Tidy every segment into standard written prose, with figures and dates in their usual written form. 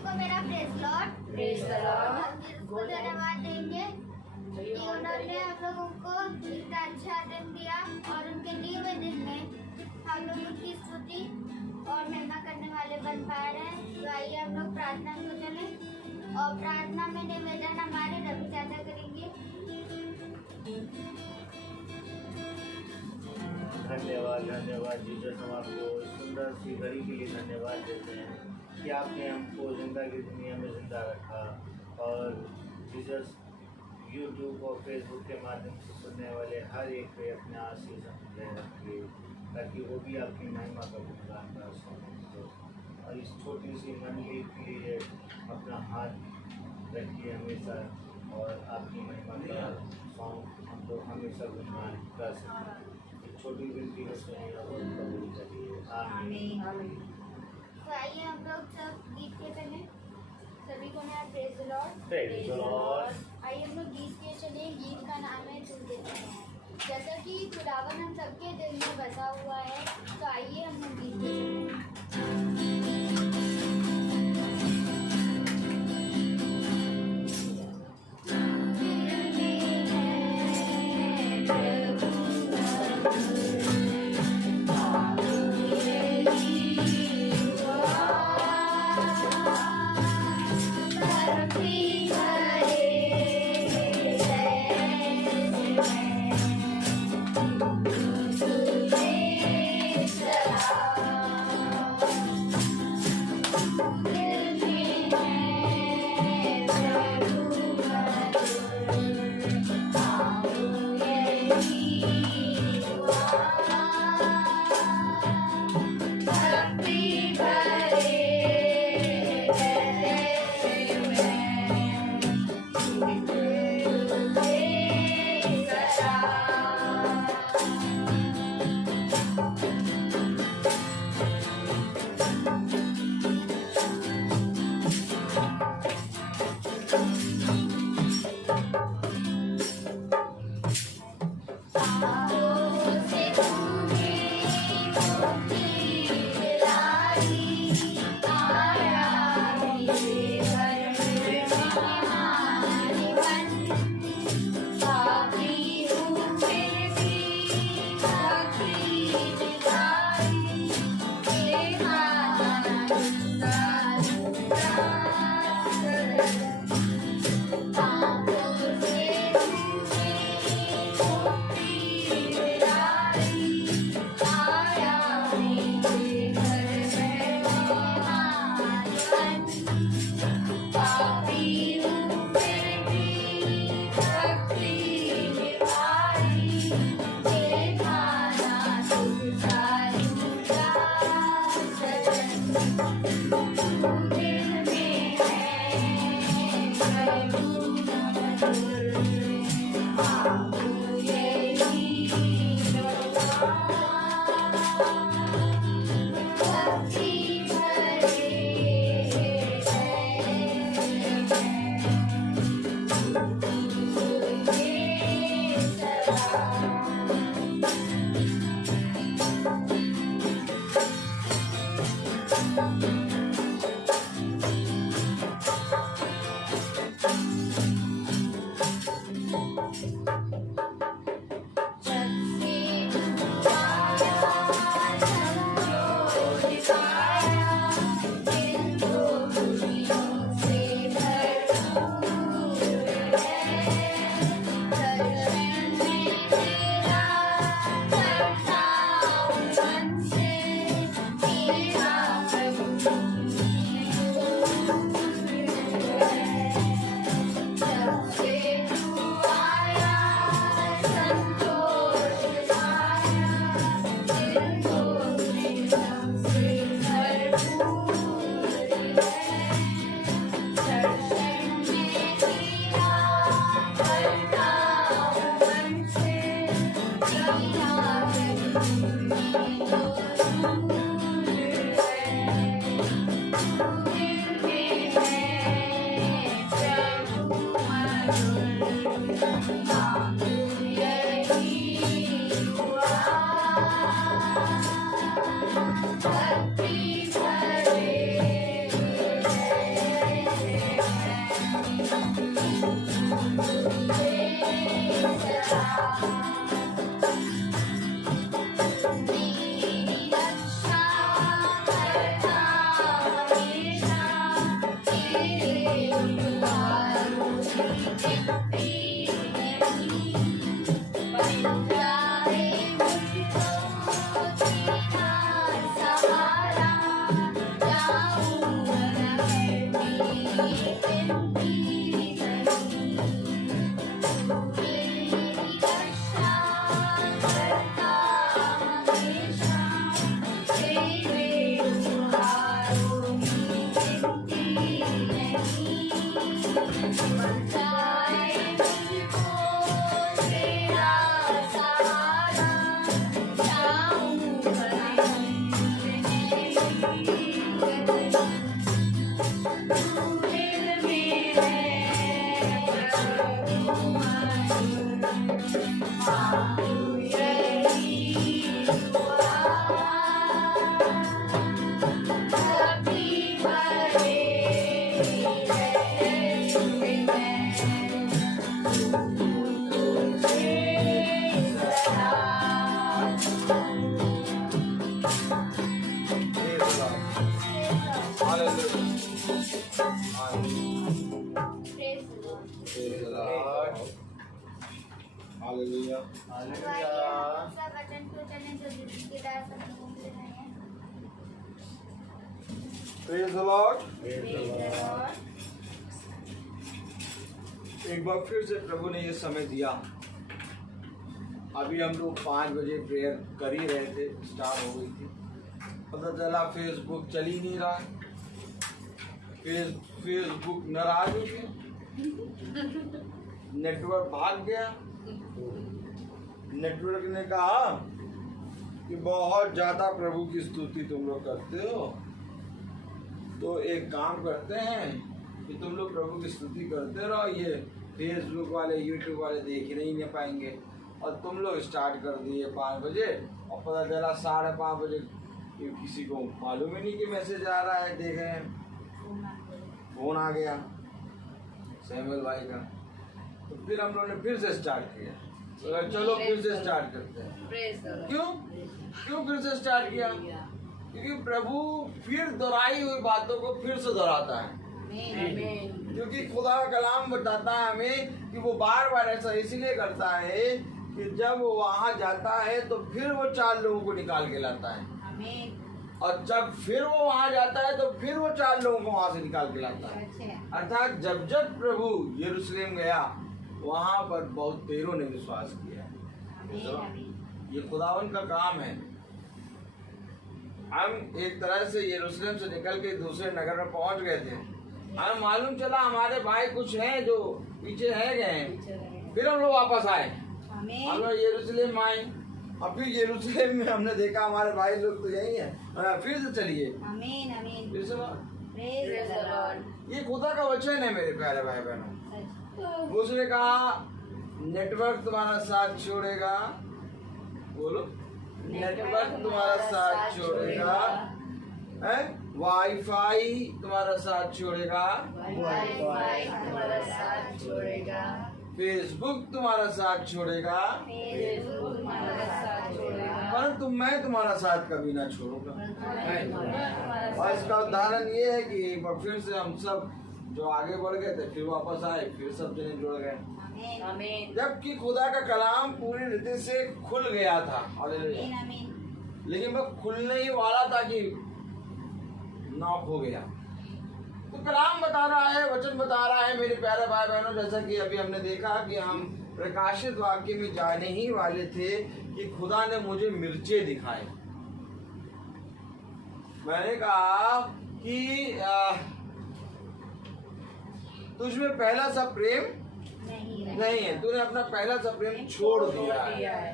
को मेरा praise the Lord. हम जिसको धन्यवाद देंगे कि उन्होंने हम लोगों को इतना अच्छा दिन दिया और उनके लिए हुए दिन में हम लोग उनकी स्तुति और महिमा करने वाले बन पा रहे हैं। तो आइए हम लोग प्रार्थना को चलें और प्रार्थना में निवेदन हमारे रवि चाचा करेंगे। धन्यवाद जीसस, हम आपको सुंदर सी घड़ी के लिए धन्यवाद देते हैं कि आपने हमको जिंदा की दुनिया में जिंदा रखा। और जीसस, यूट्यूब और फेसबुक के माध्यम से सुनने वाले हर एक पे अपने आशीष रखिए ताकि वो भी आपकी महिमा का गुणगान कर सकें। और इस छोटी सी मंडली के लिए अपना हाथ रखिए हमेशा और आपकी महिमा का सॉन्ग हम लोग हमेशा गुणगान कर सकें। छोटी बिल्टी से कबूल करिए, आमीन। तो आइए हम लोग सब गीत के चलें। सभी को मेरा praise the Lord. Praise the Lord. आइए हम लोग गीत के चले। गीत का नाम है तू देता है। जैसा कि खुदावन हम सबके दिल में बसा हुआ है, तो आइए हम लोग गीत के चलें। हालेलुया। सब वचन को चलने जो जिसके दास हम घूम रहे हैं। Praise the Lord. Praise the Lord. एक बार फिर से प्रभु ने ये समय दिया। अभी हम लोग 5 बजे प्रेयर कर ही रहे थे, स्टार्ट हो गई थी। पता चला फेसबुक चल ही नहीं रहा है। फेसबुक नाराज हो गया, नेटवर्क भाग गया। नेटवर्क ने कहा कि बहुत ज्यादा प्रभु की स्तुति तुम लोग करते हो, तो एक काम करते हैं कि तुम लोग प्रभु की स्तुति करते रहो, ये फेसबुक वाले यूट्यूब वाले देख ही नहीं पाएंगे। और तुम लोग स्टार्ट कर दिए 5 बजे और पता चला 5:30 बजे किसी को मालूम ही नहीं कि मैसेज आ रहा है। देखें फोन आ गया सैमुअल भाई का, तो फिर हम लोगों ने फिर से स्टार्ट किया। तो चलो फिर से स्टार्ट करते हैं। क्यों फिर से स्टार्ट किया? क्योंकि प्रभु फिर दोहराई हुई बातों को फिर से दोहराता है। क्योंकि खुदा का कलाम बताता है हमें कि वो बार बार ऐसा इसलिए करता है कि जब वो वहाँ जाता है तो फिर वो 4 लोगों को निकाल के लाता है, और जब फिर वो वहाँ जाता है तो फिर वो 4 लोगों को वहाँ से निकाल के लाता है। अर्थात जब जब प्रभु यरूशलेम गया वहाँ पर बहुत देरों ने विश्वास किया। ये खुदावन का काम है। हम एक तरह से यरूशलेम से निकल के दूसरे नगर में पहुँच गए थे। हमें मालूम चला हमारे भाई कुछ हैं जो पीछे रह गए हैं, फिर हम लोग वापस आए। हम लोग यरूशलेम आए, और फिर यरूशलेम में हमने देखा हमारे भाई लोग तो यही है, फिर से चलिए। फिर से ये खुदा का वचन है मेरे प्यारे भाई बहनों। उसने कहा नेटवर्क तुम्हारा साथ छोड़ेगा, बोलो नेटवर्क तुम्हारा साथ छोड़ेगा, वाईफाई तुम्हारा साथ छोड़ेगा, फेसबुक तुम्हारा साथ छोड़ेगा, परंतु मैं तुम्हारा साथ कभी ना छोड़ूंगा। और इसका उदाहरण ये है कि एक बार फिर से हम सब जो आगे बढ़ गए थे फिर वापस आए, फिर सब जने जुड़ गए। जबकि खुदा का कलाम पूरी रीति से खुल गया था, लेकिन वो खुलने ही वाला था कि नॉक हो गया। तो कलाम बता रहा है, वचन बता रहा है मेरे प्यारे भाई बहनों, जैसा कि अभी हमने देखा कि हम प्रकाशित वाक्य में जाने ही वाले थे कि खुदा ने मुझे मिर्चे दिखाए। मैंने कहा कि तुझमें पहला सा प्रेम नहीं है, तूने अपना पहला सा प्रेम छोड़ दिया है।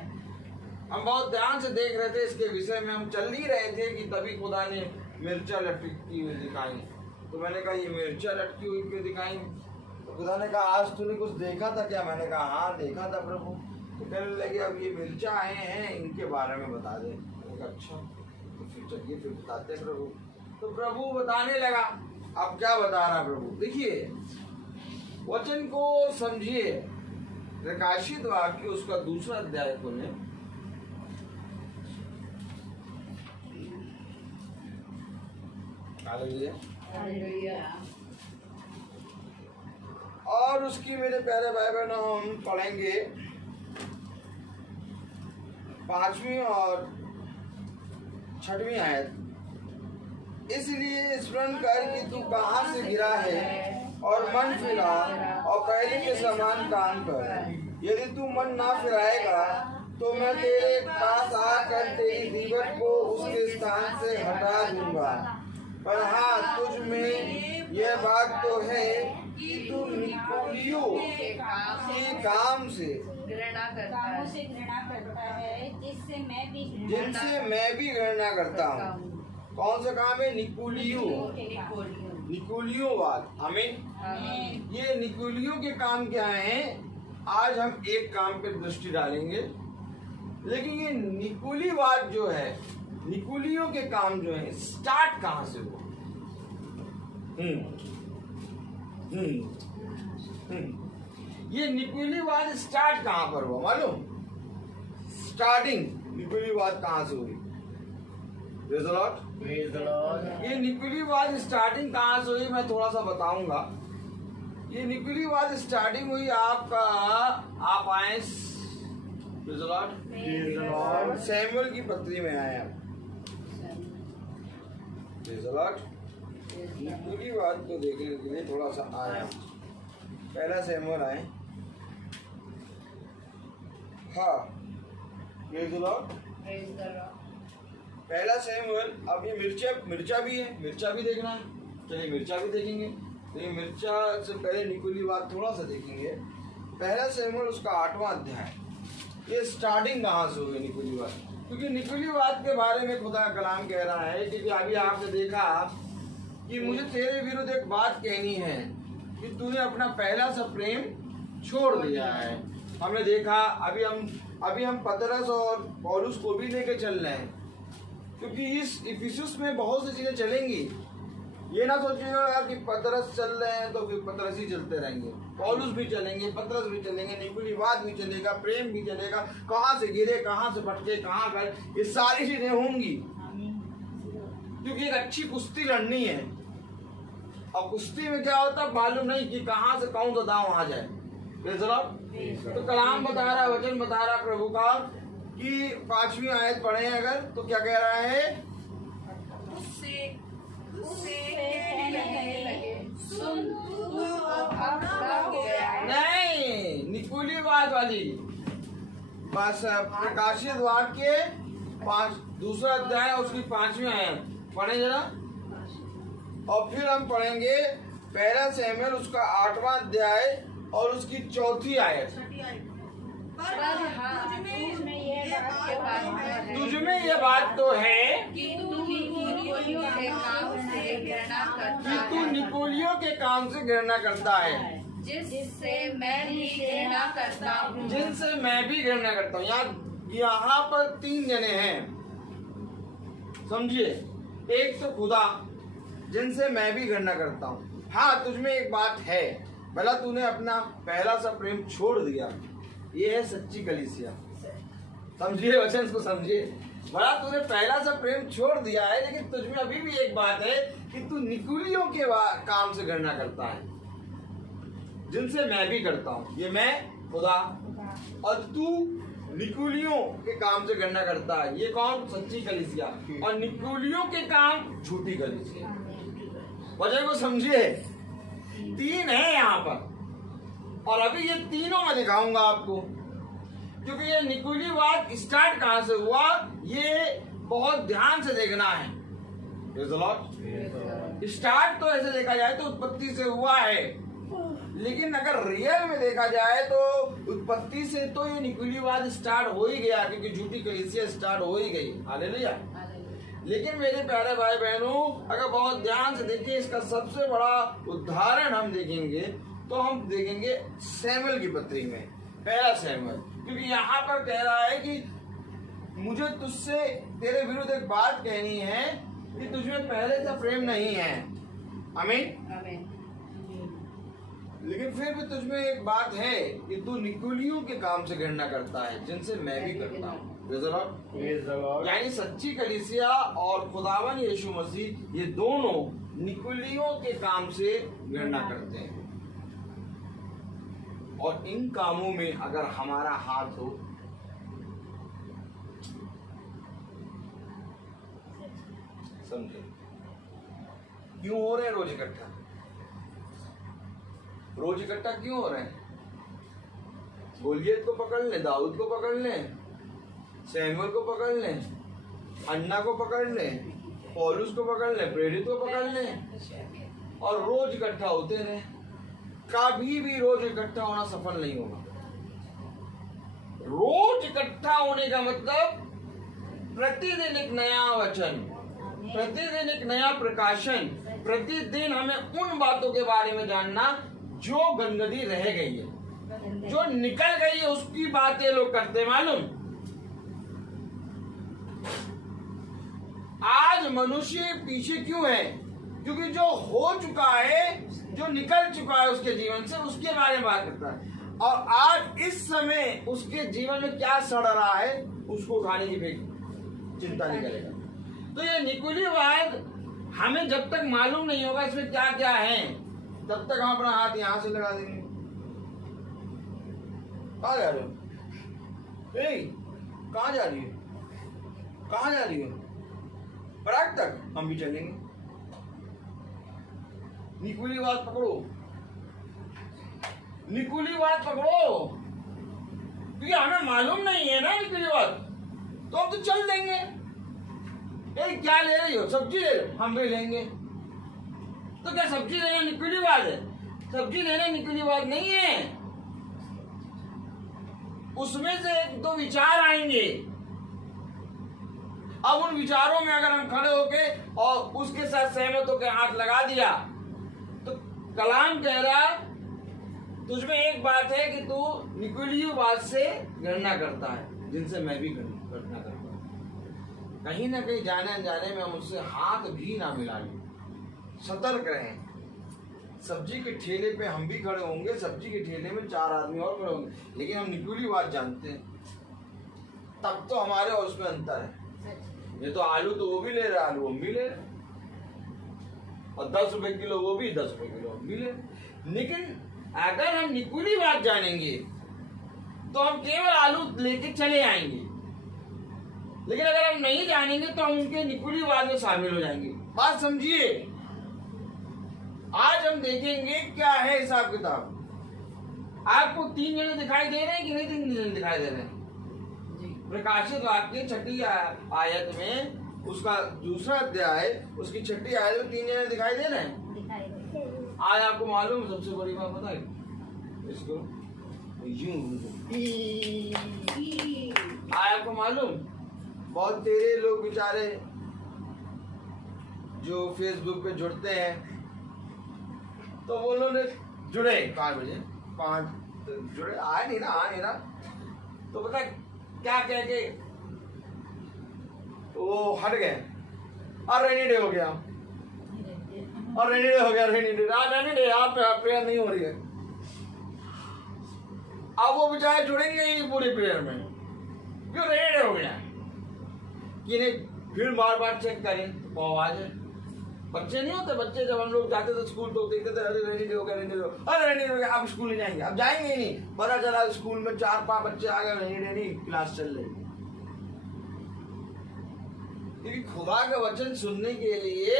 हम बहुत ध्यान से देख रहे थे इसके विषय में, हम चल ही रहे थे कि तभी खुदा ने मिर्चा लटकी हुई दिखाई। तो मैंने कहा ये मिर्चा लटकी हुई क्यों दिखाई? तो खुदा ने कहा आज तूने कुछ देखा था क्या? मैंने कहा हाँ देखा था प्रभु। तो कहने लगे अब ये मिर्चा आए हैं इनके बारे में बता दे। मैंने कहा अच्छा, तो फिर चलिए फिर बताते हैं प्रभु। तो प्रभु बताने लगा। अब क्या बता रहा प्रभु? देखिए वचन को समझिए। प्रकाशित वाक्य उसका 2 अध्याय खोले। और उसकी मेरे प्यारे भाई बहनों हम पढ़ेंगे 5वीं और 6वीं आयत। इसलिए स्मरण कर कि तू कहाँ से गिरा है और मन फिरा और पहले के समान काम कर। यदि तू मन ना फिराएगा तो मैं तेरे पास आकर तेरी दीवट को उसके स्थान से हटा दूंगा। पर हाँ, तुझ में यह बात तो है कि तू निकोलियों के काम से घृणा करता है, जिनसे मैं भी घृणा करता हूँ। कौन सा काम है? निकोलियोवाद। हमें ये निकोलियों के काम क्या हैं? आज हम एक काम पे दृष्टि डालेंगे, लेकिन ये निकोलीवाद जो है, निकोलियों के काम जो है, स्टार्ट कहाँ से हुआ? ये निकोलीवाद स्टार्ट कहाँ पर हुआ मालूम? स्टार्टिंग निकोलीवाद कहाँ से हुई? Praise the Lord. ये निकोलीवाद स्टार्टिंग कहाँ से हुई मैं थोड़ा सा बताऊंगा। ये निकोलीवाद स्टार्टिंग हुई आपका, आप आए Praise the Lord. सैमुअल की पत्री में आए आप। निकोलीवाद को देखने के लिए थोड़ा सा आया। पहला सैमुअल आए। हाँ, Praise the Lord. पहला सैमुअल। अब ये मिर्चा भी है, मिर्चा भी देखना है। चलिए मिर्चा भी देखेंगे। तो ये मिर्चा से पहले निकोलीवाद थोड़ा सा देखेंगे। पहला सैमुअल उसका 8वां अध्याय। ये स्टार्टिंग कहाँ से हुई निकोलीवाद? क्योंकि निकोलीवाद के बारे में खुदा का कलाम कह रहा है कि अभी आपने देखा कि मुझे तेरे विरुद्ध एक बात कहनी है कि तूने अपना पहला सा प्रेम छोड़ दिया है। हमने देखा अभी हम पतरस और पौलुस को भी लेके चल रहे हैं, क्योंकि इस इफिसुस में बहुत सी चीजें चलेंगी। ये ना सोचिएगा कि पतरस चल रहे हैं तो फिर पतरस ही चलते रहेंगे, पौलुस भी चलेंगे, पतरस भी चलेंगे, निकोलीवाद भी चलेगा, प्रेम भी चलेगा। कहाँ से गिरे, कहाँ से भटके, कहाँ गए, ये सारी चीजें होंगी, क्योंकि एक अच्छी कुश्ती लड़नी है। और कुश्ती में क्या होता है मालूम नहीं कि कहाँ से कौन सा दांव आ जाए। तो कलाम बता रहा, वचन बता रहा प्रभु का कि 5वीं आयत पढ़े अगर तो क्या कह रहा है? नहीं, निकोलीवाद वाली बस प्रकाशित वाक्य के दूसरा अध्याय उसकी 5वीं आयत पढ़े जरा। और फिर हम पढ़ेंगे पहला सैमुअल उसका 8वां अध्याय और उसकी 4थी आयत। तुझ में ये बात तो है कि तू निकोलियों के काम से घृणा करता है, जिससे मैं भी घृणा करता हूँ। जिनसे मैं भी घृणा करता हूँ। यहाँ पर 3 जने हैं, समझिए। एक तो खुदा, जिनसे मैं भी घृणा करता हूँ। हाँ, तुझमें एक बात है, भला तूने अपना पहला सा प्रेम छोड़ दिया। ये है सच्ची कलीसिया। समझिए, वचन को समझिए। भला तूने पहला सा प्रेम छोड़ दिया है, लेकिन तुझमें अभी भी एक बात है कि तू निकोलियों के काम से घृणा करता है, जिनसे मैं भी करता हूँ। ये मैं खुदा, और तू निकोलियों के काम से घृणा करता है। ये कौन? सच्ची कलीसिया। और निकोलियों के काम झूठी कलीसिया। वजह को समझिए। 3 है यहाँ पर, और अभी ये तीनों मैं दिखाऊंगा आपको, क्योंकि ये निकोलीवाद स्टार्ट कहाँ से हुआ ये बहुत ध्यान से देखना है। स्टार्ट तो ऐसे देखा जाए तो उत्पत्ति से हुआ है, लेकिन अगर रियल में देखा जाए तो उत्पत्ति से तो ये निकोलीवाद स्टार्ट हो ही गया, क्योंकि झूठी कलीसिया स्टार्ट हो ही गई। हालेलुया। लेकिन मेरे प्यारे भाई बहनों, अगर बहुत ध्यान से देखिए, इसका सबसे बड़ा उदाहरण हम देखेंगे तो हम देखेंगे सैमुअल की पत्री में, पहला सैमुअल। क्योंकि यहाँ पर कह रहा है कि मुझे तुझसे तेरे विरुद्ध एक बात कहनी है कि तुझमें पहले से प्रेम नहीं है। आमीन। लेकिन फिर भी तुझमें एक बात है कि तू निकोलियों के काम से घृणा करता है, जिनसे मैं भी करता हूँ। यानी सच्ची कलीसिया और खुदावन यीशु मसीह, ये दोनों निकोलियों के काम से घृणा करते हैं। और इन कामों में अगर हमारा हाथ हो, समझे क्यों हो रहे हैं रोज इकट्ठा? रोज इकट्ठा क्यों हो रहे हैं? गोलियत को पकड़ लें, दाऊद को पकड़ लें, सैमुअल को पकड़ लें, अन्ना को पकड़ लें, पौलुस को पकड़ लें, प्रेरित को पकड़ लें, और रोज इकट्ठा होते रहे। कभी भी रोज इकट्ठा होना सफल नहीं होगा। रोज इकट्ठा होने का मतलब प्रतिदिन एक नया वचन, प्रतिदिन एक नया प्रकाशन, प्रतिदिन हमें उन बातों के बारे में जानना जो गंदगी रह गई है, जो निकल गई है, उसकी बातें लोग करते मालूम। आज मनुष्य पीछे क्यों है? क्योंकि जो हो चुका है, जो निकल चुका है उसके जीवन से, उसके बारे में बात करता है। और आज इस समय उसके जीवन में क्या सड़ रहा है, उसको उठाने की चिंता नहीं करेगा। तो ये निकुलीवाद हमें जब तक मालूम नहीं होगा इसमें क्या क्या है, तब तक हम अपना हाथ यहां से लगा देंगे। कहाँ जा रहे हो? कहाँ जा रही हो? कहाँ जा रही हो? पराग तक हम भी चलेंगे। निकुलीवाद पकड़ो, निकुलीवाद पकड़ो, क्योंकि हमें मालूम नहीं है ना निकुलीवाद, तो हम तो चल देंगे। क्या ले रही हो? सब्जी ले लो, हम भी लेंगे। तो क्या सब्जी लेना निकुलीवाद है? सब्जी लेना निकुलीवाद नहीं है। उसमें से एक दो विचार आएंगे, अब उन विचारों में अगर हम खड़े होके और उसके साथ सहमत होकर हाथ लगा दिया, तो कलाम कह रहा तुझमें एक बात है कि तू निकुलीवाद से घृणा करता है, जिनसे मैं भी घृणा करता हूं। कहीं ना कहीं जाने अनजाने में हम उससे हाथ भी ना मिला लें। सतर्क रहें। सब्जी के ठेले पे हम भी खड़े होंगे, सब्जी के ठेले में 4 आदमी और खड़े होंगे, लेकिन हम निकुलीवाद जानते हैं, तब तो हमारे और उसमें अंतर है। ये तो आलू तो वो भी ले रहे, आलू हम भी ले रहे, और 10 रुपए किलो वो भी, 10 रुपए किलो हम भी ले रहे। लेकिन अगर हम निकुलीवाद जानेंगे तो हम केवल आलू लेके चले आएंगे, लेकिन अगर हम नहीं जानेंगे तो हम उनके निकुलीवाद में शामिल हो जाएंगे। बात समझिए। आज हम देखेंगे क्या है हिसाब किताब। आपको 3 जने दिखाई दे रहे हैं कि नहीं? 3 जने दिखाई दे रहे हैं। प्रकाशित वाक्य 6ठी आयत में, उसका दूसरा अध्याय, उसकी 6ठी आयत में 3 जने दिखाई दे रहे हैं। आज आपको मालूम है सबसे बड़ी बात बताए इसको यूं, आज आपको मालूम, बहुत तेरे लोग बेचारे जो फेसबुक पे जुड़ते हैं, तो वो लोग जुड़े 5 बजे, 5 जुड़े, आ नहीं रहा, तो पता क्या कह के वो हट गए, और रेनी डे हो गया, और रेनी डे हो गया, रेनी डे आप प्रेयर नहीं हो रही है। अब वो बेचारे जुड़ेंगे ही पूरी प्रेयर में, क्यों? रेनी डे हो गया कि नहीं। फिर बार बार चेक करें तो आवाज है। बच्चे नहीं होते, बच्चे जब हम लोग जाते थे स्कूल तो देखते थे, अरे रेनी डे हो गया, रेनी डे हो गया, अरे रेनी डे हो गया, अब स्कूल नहीं जाएंगे, अब जाएंगे ही नहीं। पता चला स्कूल में 4-5 बच्चे आ गए, रेनी डे नहीं, क्लास चल रही। क्योंकि खुदा का वचन सुनने के लिए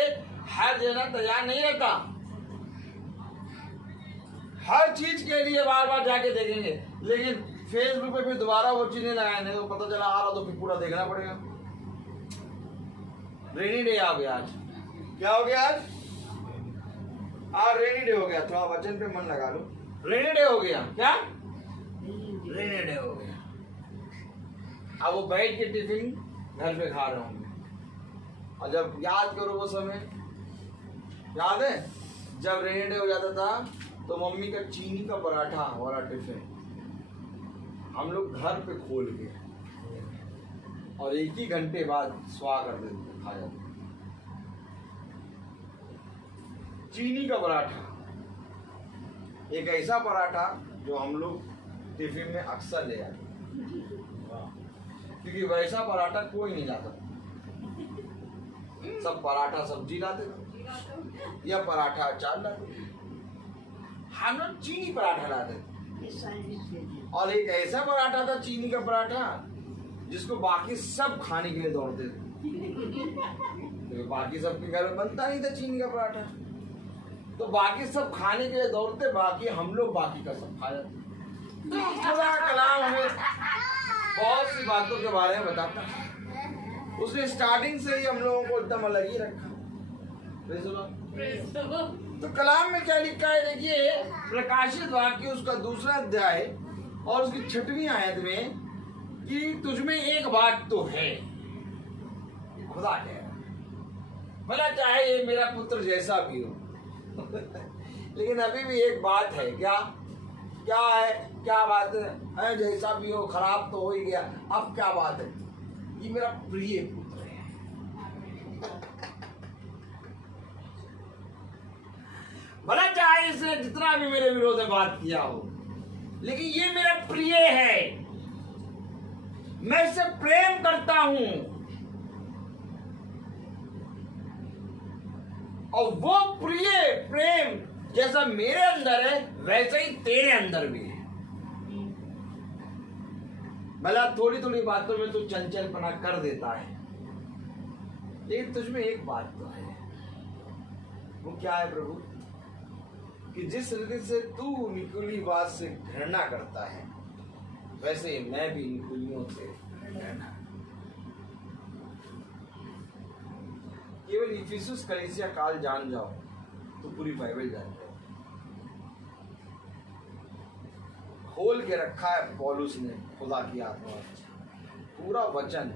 हर जना तैयार नहीं रहता। हर चीज के लिए बार बार जाके देखेंगे, लेकिन फेसबुक पे फिर दोबारा वो चीजें लगाए तो पता चला आ रहा, तो फिर पूरा देखना पड़ेगा। रेनी डे आ गया आज, क्या हो गया आज रेनी डे हो गया। थोड़ा वचन पे मन लगा लो, रेनी डे हो गया। क्या? रेनी डे हो गया। अब वो बैठ के टिफिन घर पे खा रहे होंगे, और जब याद करो वो समय, याद है जब रेनी डे हो जाता था तो मम्मी का चीनी का पराठा वाला टिफिन हम लोग घर पे खोल के और 1 ही घंटे बाद स्वाह कर देते, खा जाते। चीनी का पराठा, एक ऐसा पराठा जो हम लोग टिफिन में अक्सर ले आते, क्योंकि वैसा पराठा कोई नहीं लाता। सब पराठा सब्जी लाते या पराठा अचार लाते, हम लोग चीनी पराठा लाते। और एक ऐसा पराठा था, चीनी का पराठा, जिसको बाकी सब खाने के लिए दौड़ते थे। तो बाकी सबके घर में बनता नहीं था चीनी का पराठा, तो बाकी सब खाने के लिए दौड़ते, बाकी हम लोग बाकी का सब खा जाते। खुदा का कलाम हमें बहुत सी बातों के बारे में बताता है। उसने स्टार्टिंग से ही हम लोगों को एकदम अलग ही रखा। तो कलाम में क्या लिखा है, देखिए प्रकाशित वाक्य उसका 2 अध्याय और उसकी 6वीं आयत में, कि तुझमें एक बात तो है, खुदा कह रहा है, भला चाहे ये मेरा पुत्र जैसा भी हो लेकिन अभी भी एक बात है। क्या क्या है? क्या बात है? जैसा भी हो, खराब तो हो ही गया, अब क्या बात है? ये मेरा प्रिय पुत्र है। भला चाहे इसने जितना भी मेरे विरोध में बात किया हो, लेकिन ये मेरा प्रिय है, मैं इससे प्रेम करता हूं, और वो प्रिय प्रेम जैसा मेरे अंदर है वैसे ही तेरे अंदर भी है। भला थोड़ी थोड़ी बातों में तो चंचलपना कर देता है, लेकिन तुझमें एक बात तो है। वो क्या है प्रभु? कि जिस रीति से तू निकुली बात से घृणा करता है, वैसे ही मैं भी निकुलियों से घृणा। केवल इफिसुस कलीसिया काल जान जाओ तो पूरी बाइबल जान जाओ। खोल के रखा है पौलुस ने खुदा की आत्मा, पूरा वचन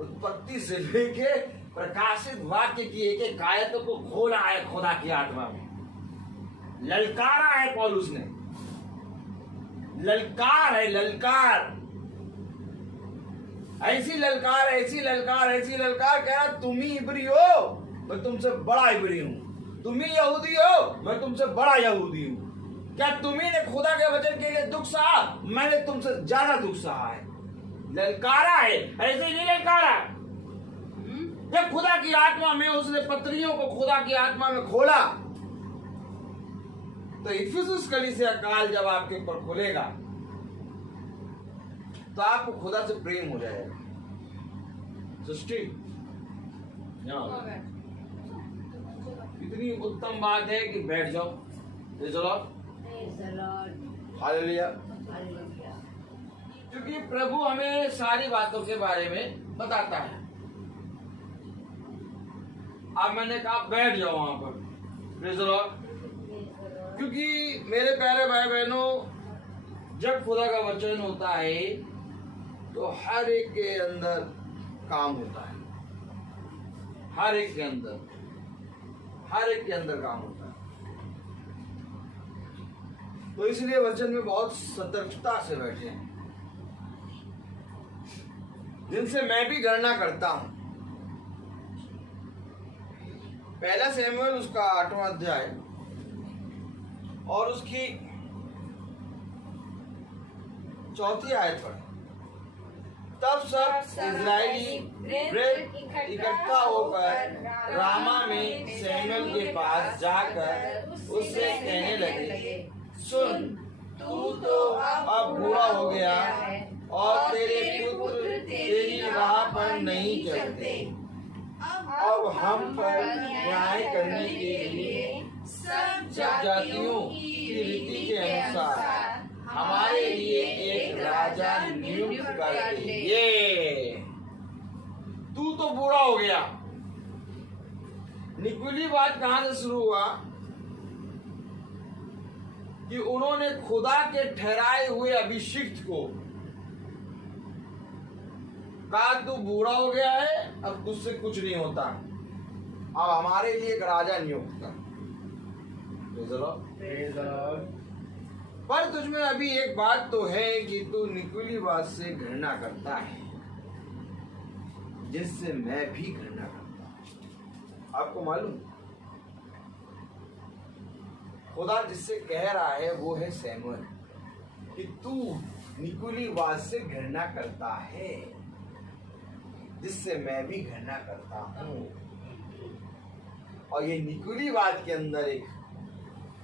उत्पत्ति से लेके प्रकाशित वाक्य की एक एक आयतों को खोला है खुदा की आत्मा में। ललकारा है पौलुस ने, ललकार है, ललकार, ऐसी ललकार, ऐसी ललकार, ऐसी ललकार, कह रहा तुम ही इब्री हो, मैं तुमसे बड़ा इब्री हूं। तुम ही यहूदी हो, मैं तुमसे बड़ा यहूदी हूं। क्या तुम्ही ने खुदा के वचन के लिए दुख सहा? मैंने तुमसे ज्यादा दुख सहा है। ललकारा है, ऐसे ही नहीं ललकारा। जब खुदा की आत्मा में उसने पत्रियों को खुदा की आत्मा में खोला, तो इफिसुस कलीसिया काल जब आपके ऊपर खुलेगा तो आपको खुदा से प्रेम हो जाएगा। सृष्टि इतनी उत्तम बात है कि बैठ जाओ। हालेलुया। क्योंकि प्रभु हमें सारी बातों के बारे में बताता है। अब मैंने कहा बैठ जाओ वहां पर, प्रेज़ द लॉर्ड। क्योंकि मेरे प्यारे भाई बहनों, जब खुदा का वचन होता है तो हर एक के अंदर काम होता है, हर एक के अंदर, हर एक के अंदर काम होता है। तो इसलिए वचन में बहुत सतर्कता से बैठे हैं, जिनसे मैं भी गणना करता हूं। पहला सैमुएल उसका 8वां अध्याय और उसकी 4थी आयत पर, तब सब इजरायली इकट्ठा होकर रामा में सैमुएल के पास जाकर उससे कहने लगे, सुन, तू तो अब बूढ़ा हो गया और तेरे पुत्र तेरी राह पर नहीं चलते। अब हम पर न्याय करने के लिए सब जातियों की रीति के अनुसार हमारे लिए एक राजा नियुक्त कर दे। तू तो बूढ़ा हो गया। निकुली बात कहां से शुरू हुआ कि उन्होंने खुदा के ठहराए हुए अभिषिक्त को कहा, तू बूढ़ा हो गया है, अब तुझसे कुछ नहीं होता, अब हमारे लिए एक राजा नियुक्त कर। पर तुझमें अभी एक बात तो है कि तू निकुली बात से घृणा करता है, जिससे मैं भी घृणा करता हूं। आपको मालूम, खुदा जिससे कह रहा है वो है सैमुएल, कि तू निकुली बात से घृणा करता है, जिससे मैं भी घृणा करता हूं। और ये निकुली बात के अंदर एक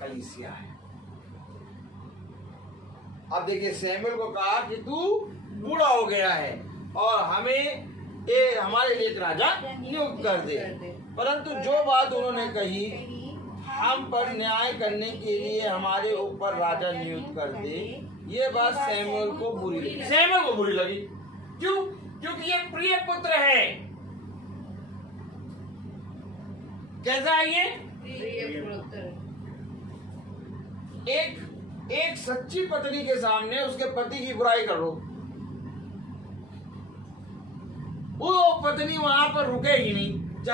कलीसिया है, अब देखिए सैमुअल को कहा कि तू बूढ़ा हो गया है और हमें हमारे लिए एक राजा नियुक्त कर दे। परंतु जो बात उन्होंने कही, हम पर न्याय करने के लिए हमारे ऊपर राजा नियुक्त कर दे, ये बात सैमुअल को बुरी लगी। सैमुअल को बुरी लगी क्यों? क्योंकि ये प्रिय पुत्र है। कैसा है ये? प्रिय पुत्र। एक सच्ची पत्नी के सामने उसके पति की बुराई करो, वो पत्नी वहां पर रुकेगी नहीं।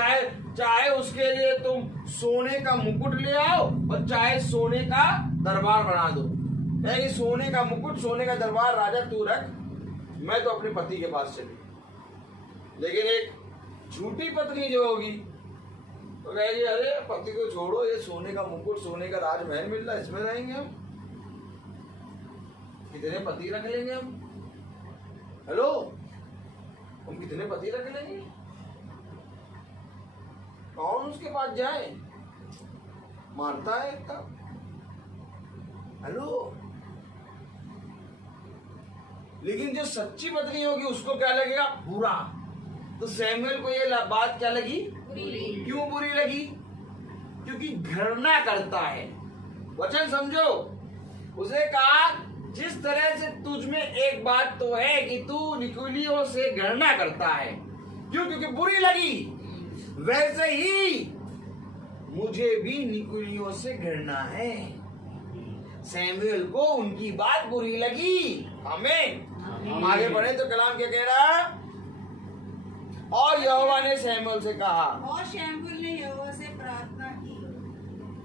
चाहे उसके लिए तुम सोने का मुकुट ले आओ और चाहे सोने का दरबार बना दो। नहीं, सोने का मुकुट, सोने का दरबार राजा तू रख, मैं तो अपने पति के पास चली। लेकिन एक झूठी पत्नी जो होगी तो कहेगी अरे पति को छोड़ो, ये सोने का मुकुट, सोने का राजमहल मिल रहा है, इसमें रहेंगे हम, कितने पति रख लेंगे हम। हेलो, हम कितने पति रख लेंगे? कौन उसके पास जाए? मारता है इतना। हेलो, लेकिन जो सच्ची पत्नी होगी उसको क्या लगेगा? बुरा। तो सैमुअल को ये बात क्या लगी? क्यों बुरी लगी? क्योंकि घृणा करता है। वचन समझो, उसने कहा जिस तरह से तुझ में एक बात तो है कि तू निकुलियों से घृणा करता है। क्यों? क्योंकि बुरी लगी। वैसे ही मुझे भी निकुलियों से घृणा है। सैमुअल को उनकी बात बुरी लगी। हमें आगे बढ़े तो कलाम क्या कह रहा है? और यहोवा ने सैमुअल से कहा, और सैमुअल ने यहोवा से प्रार्थना की।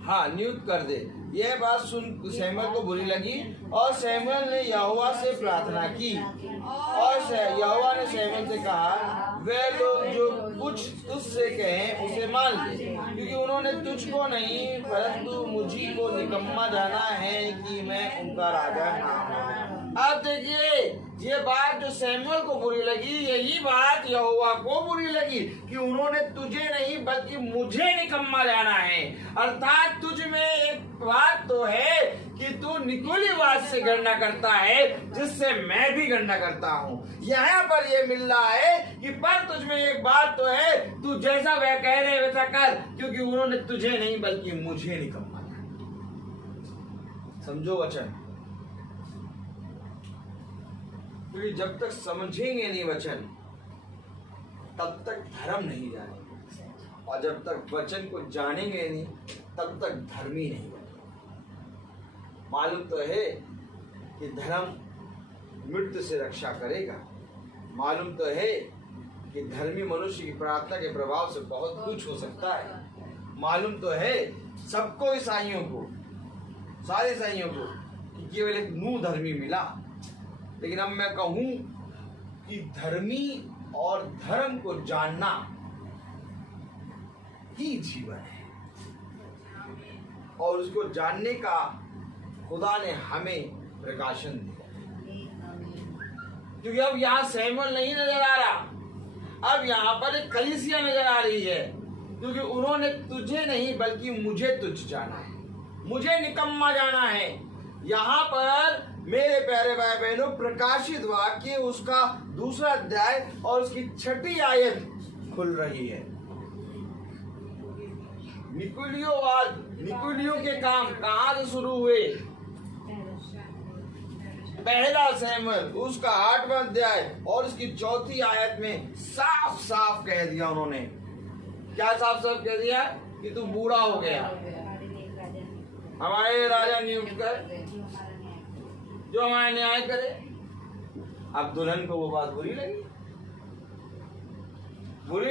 हाँ, नियुक्त कर दे। यह बात सुन सैमुअल को बुरी लगी और सैमुअल ने यहोवा से प्रार्थना की। और यहोवा ने सैमुअल से कहा, वे लोग जो कुछ तुझसे कहें उसे मान ले, क्योंकि उन्होंने तुझको नहीं परंतु मुझी को निकम्मा जाना है कि मैं उनका राजा ना हूं। अब देखिए, ये बात जो सैमुअल को बुरी लगी, यही बात यहोवा को बुरी लगी कि उन्होंने तुझे नहीं बल्कि मुझे निकम्मा जाना है। अर्थात तुझ में एक बात तो है कि तू निकुलीवाद से गणना करता है, जिससे मैं भी गणना करता हूँ। यहाँ पर ये मिल रहा है कि पर तुझ में एक बात तो है, तू जैसा वह कह रहे वैसा कर, क्योंकि उन्होंने तुझे नहीं बल्कि मुझे निकम्मा जाना। समझो वचन, क्योंकि जब तक समझेंगे नहीं वचन तब तक धर्म नहीं जानेंगे, और जब तक वचन को जानेंगे नहीं तब तक धर्मी नहीं बनेंगे। मालूम तो है कि धर्म मृत्यु से रक्षा करेगा। मालूम तो है कि धर्मी मनुष्य की प्रार्थना के प्रभाव से बहुत कुछ हो सकता है। मालूम तो है सबको, ईसाइयों को, सारे ईसाइयों को, कि केवल एक नूह धर्मी मिला। लेकिन अब मैं कहूं कि धर्मी और धर्म को जानना ही जीवन है, और उसको जानने का खुदा ने हमें प्रकाशन दिया। क्योंकि अब यहाँ सैमुअल नहीं नजर आ रहा, अब यहाँ पर एक कलीसिया नजर आ रही है। क्योंकि उन्होंने तुझे नहीं बल्कि मुझे तुझ जाना है, मुझे निकम्मा जाना है। यहाँ पर मेरे प्यारे भाई बहनों, प्रकाशित वाक्य उसका 2 अध्याय और उसकी 6 आयत खुल रही है। निकुलियों के काम कहाँ से शुरू हुए? पहला सैमुअल उसका 8वां अध्याय और उसकी 4 आयत में साफ साफ कह दिया उन्होंने। क्या साफ साफ कह दिया? कि तू बूढ़ा हो गया, हमारे राजा नियुक्त कर जो हमारा न्याय करे। अब दुल्हन को वो बात बुरी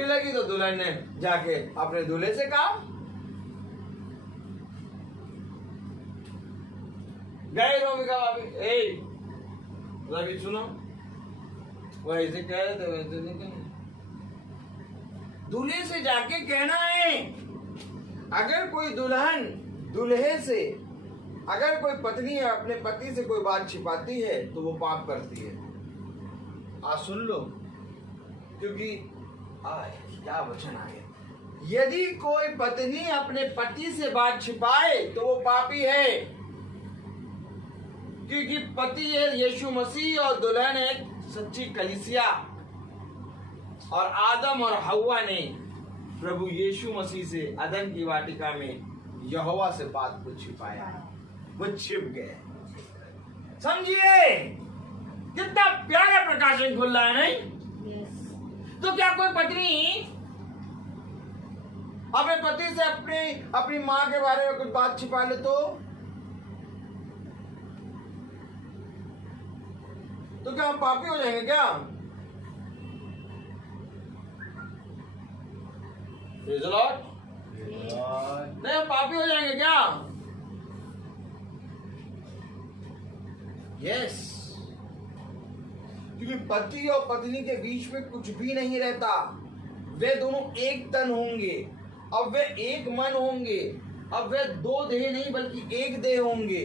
लगी तो दुल्हन ने जाके अपने दूल्हे से कहा, गए रवि सुनो, वैसे कह रहे थे वैसे नहीं कहें। दूल्हे से जाके कहना है। अगर कोई दुल्हन दूल्हे से, अगर कोई पत्नी अपने पति से कोई बात छिपाती है तो वो पाप करती है। आज सुन लो, क्योंकि क्या वचन आ गया। यदि कोई पत्नी अपने पति से बात छिपाए तो वो पापी है। क्योंकि पति है यीशु मसीह और दुल्हन है सच्ची कलीसिया। और आदम और हव्वा ने प्रभु यीशु मसीह से अदन की वाटिका में यहोवा से बात को छिपाया, वो छिप गए। समझिए कितना प्यारा प्रकाशन खुल रहा है, नहीं? तो क्या कोई पत्नी अपने पति से अपनी माँ के बारे में कुछ बात छिपा ले तो क्या हम पापी हो जाएंगे क्या? Praise the Lord। नहीं, हम पापी हो जाएंगे क्या? यस, क्योंकि पति और पत्नी के बीच में कुछ भी नहीं रहता। वे दोनों एक तन होंगे, अब वे एक मन होंगे। अब वे दो देह नहीं बल्कि एक देह होंगे।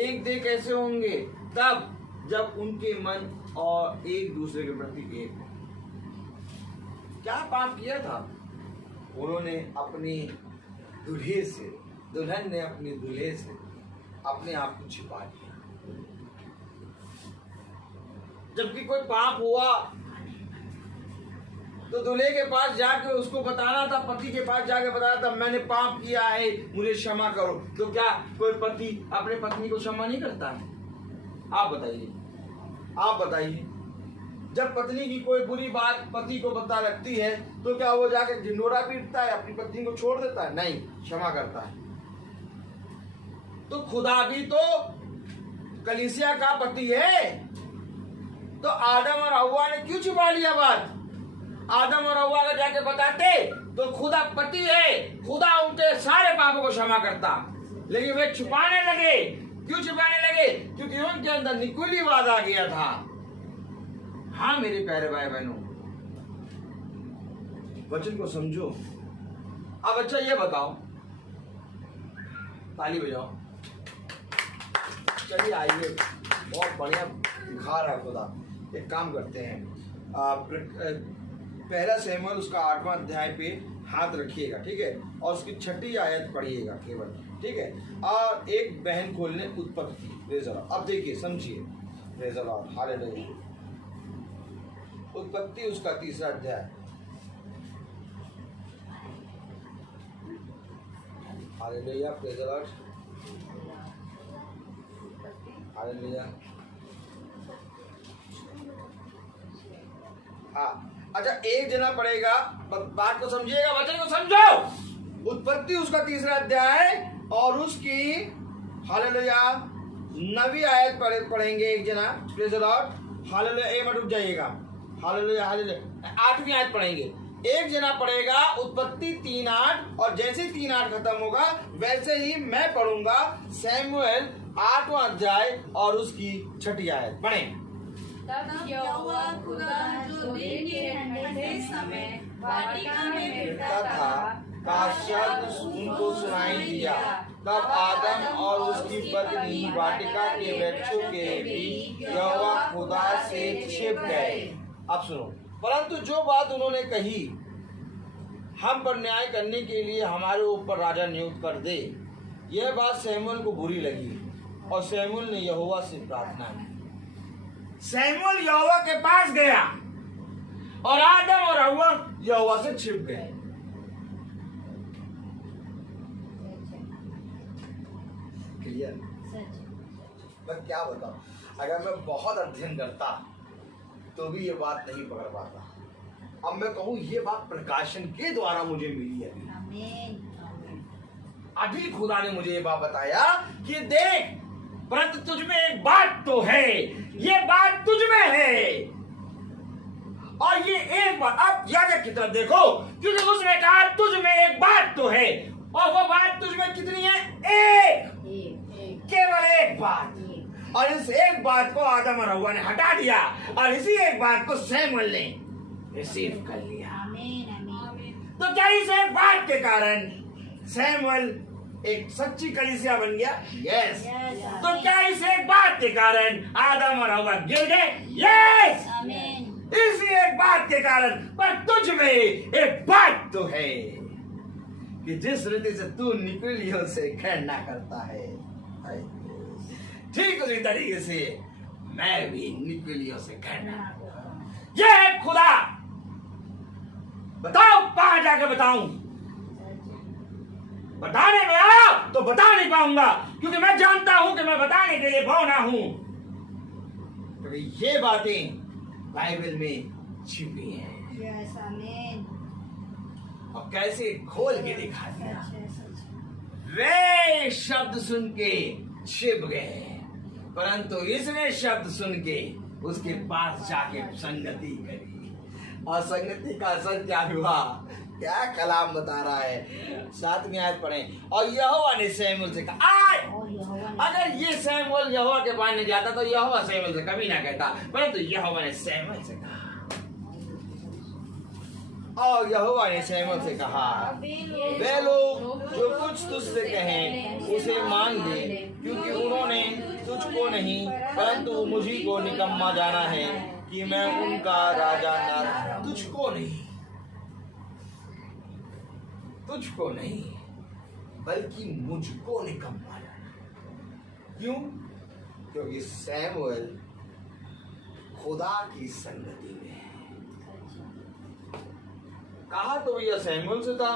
एक देह कैसे होंगे? तब जब उनके मन और एक दूसरे के प्रति एक हो। क्या पाप किया था? उन्होंने अपनी दुल्हे से, दुल्हन ने अपनी दुल्हे से अपने आप को छिपा लिया। जबकि कोई पाप हुआ तो दूल्हे के पास जाके उसको बताना था, पति के पास जाके बताना था, मैंने पाप किया है, मुझे क्षमा करो। तो क्या कोई पति अपने पत्नी को क्षमा नहीं करता है? आप बताइए, जब पत्नी की कोई बुरी बात पति को बता लगती है तो क्या वो जाके ढिंढोरा पीटता है, अपनी पत्नी को छोड़ देता है? नहीं, क्षमा करता है। तो खुदा भी तो कलीसिया का पति है। तो आदम और हव्वा ने क्यों छुपा लिया बात? आदम और हव्वा को जाके बताते तो खुदा पति है, खुदा उनके सारे पापों को क्षमा करता। लेकिन वे छुपाने लगे। क्यों छुपाने लगे? क्योंकि उनके अंदर निकुलीवाद आ गया था। हाँ मेरे प्यारे भाई बहनों, वचन को समझो। अब अच्छा ये बताओ, ताली बजाओ। चलिए आइए, बहुत बढ़िया दिखा रहा है खुदा। एक काम करते हैं, पहला शमूएल उसका 8वां अध्याय पे हाथ रखिएगा, ठीक है? और उसकी 6ठी आयत पढ़िएगा केवल, ठीक है? और एक बहन खोलने उत्पत्ति। Praise the Lord. अब देखिए, समझिए। Praise the Lord, hallelujah. उत्पत्ति उसका 3रा अध्याय। Hallelujah, praise the Lord, hallelujah. हाँ, अच्छा, एक जना पढ़ेगा, बात को समझिएगा, वचन को समझो। उत्पत्ति उसका 3रा अध्याय और उसकी हालेलुया 9वीं आयत पढ़ेंगे एक जना। Praise the Lord, hallelujah. एक मिनट रुक जाइएगा, हालेलुया हालेलुया। 8वीं आयत पढ़ेंगे। एक जना पढ़ेगा उत्पत्ति 3:8, और जैसे ही 3:8 खत्म होगा वैसे ही मैं पढ़ूंगा शमूएल 8वां अध्याय और उसकी 6ठी आयत। पढ़ें। तब यहोवा खुदा जो दिन के ठंडे समय वाटिका में फिरता था का शब्द उनको सुनाई दिया। तब आदम और उसकी पत्नी वाटिका के वृक्षों के बीच यहोवा खुदा से छिप गए। अब सुनो, परंतु जो बात उन्होंने कही, हम पर न्याय करने के लिए हमारे ऊपर राजा नियुक्त कर दे, यह बात शमूएल को बुरी लगी और शमूएल ने यहोवा से प्रार्थना की। शमूएल यहोवा के पास गया और आदम और हव्वा यहोवा से छिप गए। क्लियर? मैं क्या बताऊं, अगर मैं बहुत अध्ययन करता तो भी ये बात नहीं पकड़ पाता। अब मैं कहूं ये बात प्रकाशन के द्वारा मुझे मिली है। अभी खुदा ने मुझे ये बात बताया कि देख, परंतु तुझ में एक बात तो है, ये बात तुझ में है। और ये एक बात, अब याजक की तरफ देखो, क्योंकि उसने कहा तुझ में एक बात तो है, और वो बात तुझ में कितनी है? एक, केवल एक बात। और इस एक बात को आदम और हव्वा ने हटा दिया और इसी एक बात को शमूएल ने रिसीव कर लिया। तो क्या इस एक बात के कारण शमूएल एक सच्ची कलीसिया बन गया? यस। तो क्या इस एक बात के कारण आदम और हव्वा गिर गए? यस। इसी एक बात के कारण, पर तुझ में एक बात तो है कि जिस रीति से तू निकुलियों से घृणा करता है, ठीक उसी तरीके से मैं भी निकुलियों से कहना, ये है खुदा। बताओ कहां जाके बताऊं? बताने में आया तो बता नहीं पाऊंगा, क्योंकि मैं जानता हूं कि मैं बताने के लिए बौना हूं, क्योंकि ये बातें बाइबल में छिपी हैं। यस आमीन। और कैसे खोल के दिखा दिया। सच है, सच है। वे शब्द सुन के छिप गए, परंतु इसने शब्द सुन के उसके पास जाके संगति करी, और संगति का असर क्या हुआ? क्या कलाम बता रहा है। 7वीं आयत पढ़ें। और यहोवा ने शमूएल से कहा, आय और यहोवा ने अगर ये शमूएल यहोवा के पास नहीं जाता तो यहोवा शमूएल से कभी ना कहता, परंतु यहोवा ने शमूएल से कहा। और यहोवा ने शमूएल से कहा, वे लोग जो कुछ तुझसे कहें उसे मान ले, क्योंकि उन्होंने तुझको नहीं परंतु मुझी को निकम्मा जाना है कि मैं उनका राजा न, तुझको नहीं बल्कि मुझको निकम्मा जाना। क्यों? क्योंकि शमूएल खुदा की संगति में है। कहा तो भैया शमूएल से था,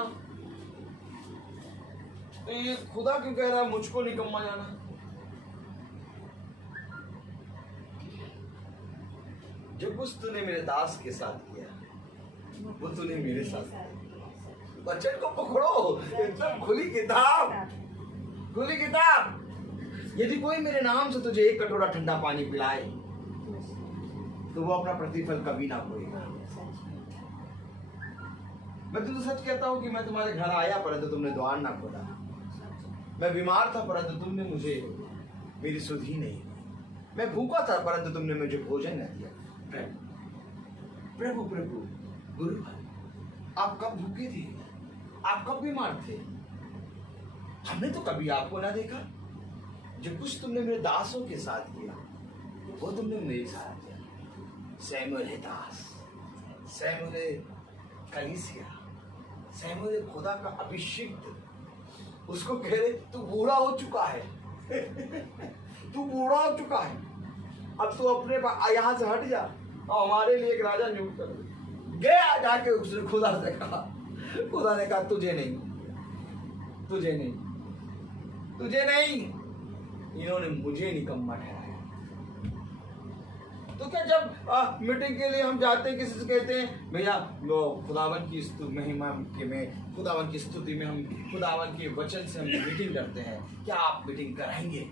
तो ये खुदा क्यों कह रहा है मुझको निकम्मा जाना? जो कुछ तूने मेरे दास के साथ किया वो तूने मेरे साथ किया। वचन को पकड़ो, एकदम खुली किताब, खुली किताब। यदि कोई मेरे नाम से तुझे एक कटोरा ठंडा पानी पिलाए तो वो अपना प्रतिफल कभी ना खोएगा। मैं तुझे सच कहता हूं कि मैं तुम्हारे घर आया परंतु तुमने द्वार ना खोला। मैं बीमार था परंतु तुमने मुझे मेरी सुध ही नहीं दी। मैं भूखा था परंतु तुमने मुझे भोजन न दिया। प्रभु प्रभु गुरु भाई, आप कब भूखे थे? आप कब बीमार थे? हमने तो कभी आपको ना देखा। जो कुछ तुमने मेरे दासों के साथ किया वो तुमने मेरे साथ किया। शमूएल है दास, शमूएल है कलीसिया, शमूएल है खुदा का अभिषिक्त। उसको कह रहे तू बूढ़ा हो चुका है तू बूढ़ा हो चुका है, अब तू अपने यहाँ से हट जा और हमारे लिए एक राजा नियुक्त कर दे। गया जाके उसने खुदा से कहा, खुदा ने कहा तुझे नहीं, तुझे नहीं, तुझे नहीं, इन्होंने मुझे निकम्मा ठहराया। तो क्या जब मीटिंग के लिए हम जाते हैं किसी से कहते हैं भैया वो खुदावन की महिमा के में, खुदावन की स्तुति में हम खुदावन के वचन से हम मीटिंग करते हैं, क्या आप मीटिंग कराएंगे?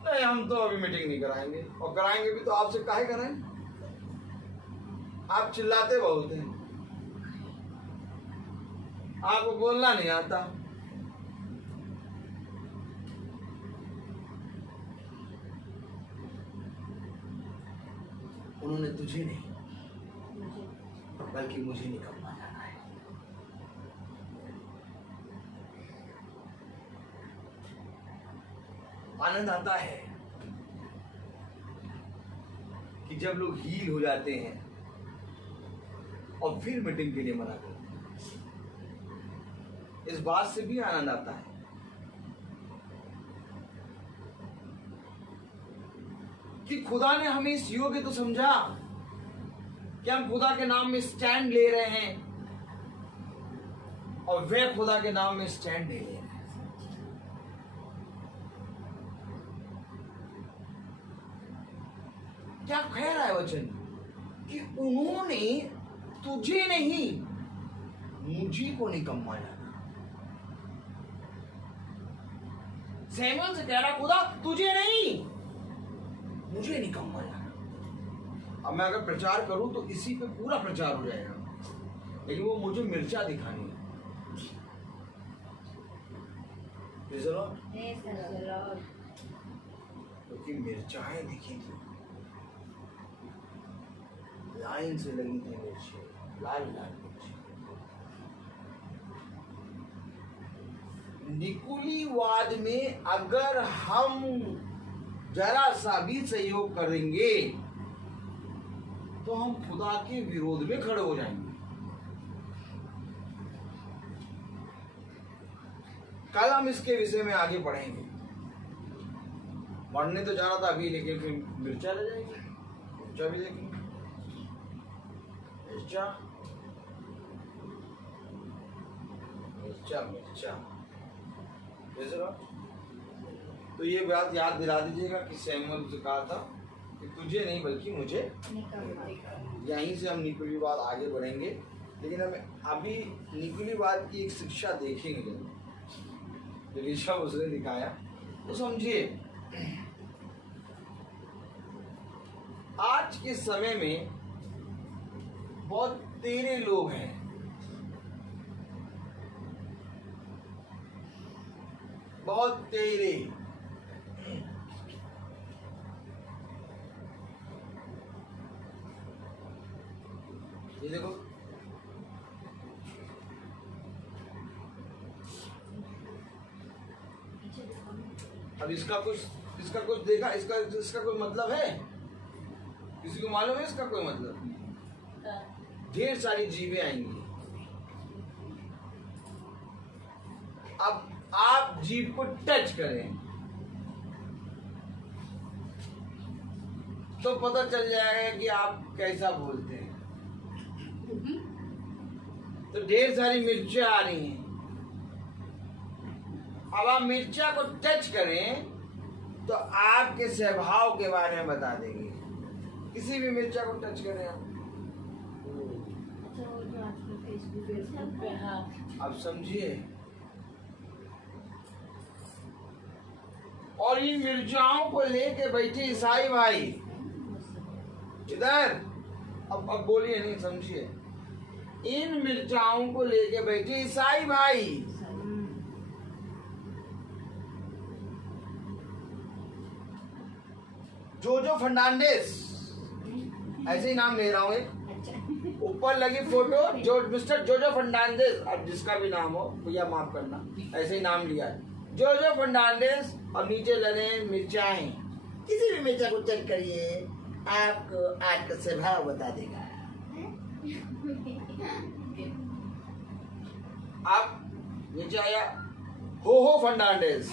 नहीं, हम तो अभी मीटिंग नहीं कराएंगे, और कराएंगे भी तो आपसे काहे कराएंगे? आप चिल्लाते बहुत हैं, आपको बोलना नहीं आता। उन्होंने तुझे नहीं बल्कि मुझे निकम्मा जाना है। आनंद आता है कि जब लोग हील हो जाते हैं और फिर मीटिंग के लिए मना करते हैं। इस बात से भी आनंद आता है कि खुदा ने हमें इस योग्य तो समझा कि हम खुदा के नाम में स्टैंड ले रहे हैं, और वे खुदा के नाम में स्टैंड नहीं ले रहे हैं। क्या कह रहा है वचन कि उन्होंने तुझे नहीं मुझे को निकम्मा जाना। शमूएल से कह रहा खुदा तुझे नहीं मुझे निकम्मा जाना। अब मैं अगर प्रचार करूं तो इसी पे पूरा प्रचार हो जाएगा, लेकिन वो मुझे मिर्चा दिखानी है। क्योंकि मिर्चाएं दिखी थी, लाइन से लगी थी मिर्ची, लाल लाल मिर्ची। निकुलीवाद में अगर हम जरा सा भी सहयोग करेंगे तो हम खुदा के विरोध में खड़े हो जाएंगे। कल हम इसके विषय में आगे पढ़ेंगे बढ़ने तो जा रहा था अभी, लेकिन फिर मिर्चा ले जाएगी। मिर्चा भी देखेंगे, मिर्चा मिर्चा मिर्चा जैसे बात। तो ये बात याद दिला दीजिएगा कि सैमुअल से कहा था कि तुझे नहीं बल्कि मुझे। यहीं से हम निकुलीवाद आगे बढ़ेंगे, लेकिन हमें अभी निकुलीवाद की एक शिक्षा देखेंगे जो ऋषभ उसने दिखाया। तो समझिए, आज के समय में बहुत तेरे लोग हैं, बहुत तेरे। ये देखो, अब इसका कुछ देखा, इसका कोई मतलब है? किसी को मालूम है इसका कोई मतलब? ढेर सारी जीवें आएंगी। अब आप जीव को टच करें तो पता चल जाएगा कि आप कैसा बोलते हैं। तो ढेर सारी मिर्चा आ रही हैं। अब आप मिर्चा को टच करें तो आपके स्वभाव के बारे में बता देंगे। किसी भी मिर्चा को टच करें आप, अब समझिए। और इन मिर्चाओं को लेके बैठे ईसाई भाई इधर, अब बोलिए नहीं, समझिए। इन मिर्चाओं को लेके बैठे ईसाई भाई, जोजो फर्नांडिस, ऐसे ही नाम ले रहा हूं, एक ऊपर लगी फोटो जो मिस्टर जोजो फर्नांडिस, अब जिसका भी नाम हो भैया माफ करना, ऐसे ही नाम लिया है जोजो फर्नांडिस, और नीचे लगे मिर्चाएं। किसी भी मिर्चा को चेक करिए, आपको आज का स्वभाव बता देगा। आप नीचे आया हो फर्नांडिस,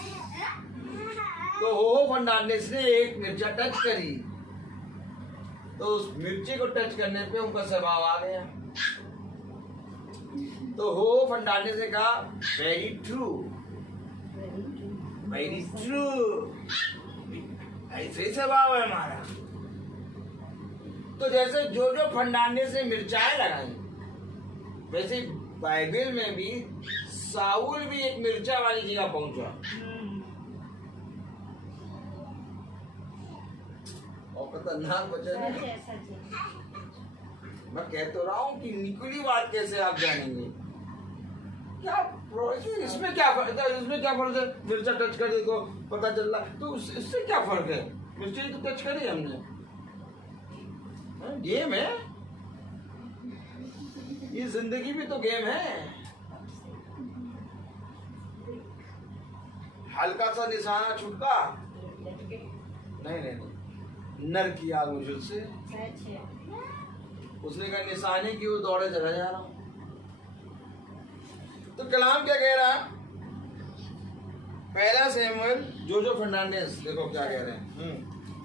तो हो फर्नांडिस ने एक मिर्चा टच करी, तो उस मिर्ची को टच करने पे उनका स्वभाव आ गया। तो हो फर्नांडिस ने कहा वेरी ट्रू, वेरी ट्रू, ऐसे स्वभाव है हमारा। तो जैसे जोजो फर्नांडिस ने मिर्चाएं लगाई, वैसे बाइबल में भी साउल भी एक मिर्चा वाली जगह पहुंचा, और खतरनाक वचन है। मैं कह तो रहा हूँ कि निकुलीवाद कैसे आप जानेंगे? क्या इसमें क्या फर्क है? इसमें क्या फर्क है? मिर्चा टच कर देखो पता चल रहा, तो इससे क्या फर्क है? मिर्ची तो टच करी हमने, गेम है ये, जिंदगी भी तो गेम है। हल्का सा निशाना छुटका, नहीं, नर की आग मुझे से, उसने कहा निशाने की वो दौड़े चला जा रहा हूं। तो कलाम क्या कह रहा है? पहला सैमुअल, जोजो फर्नांडिस, देखो क्या कह रहे हैं।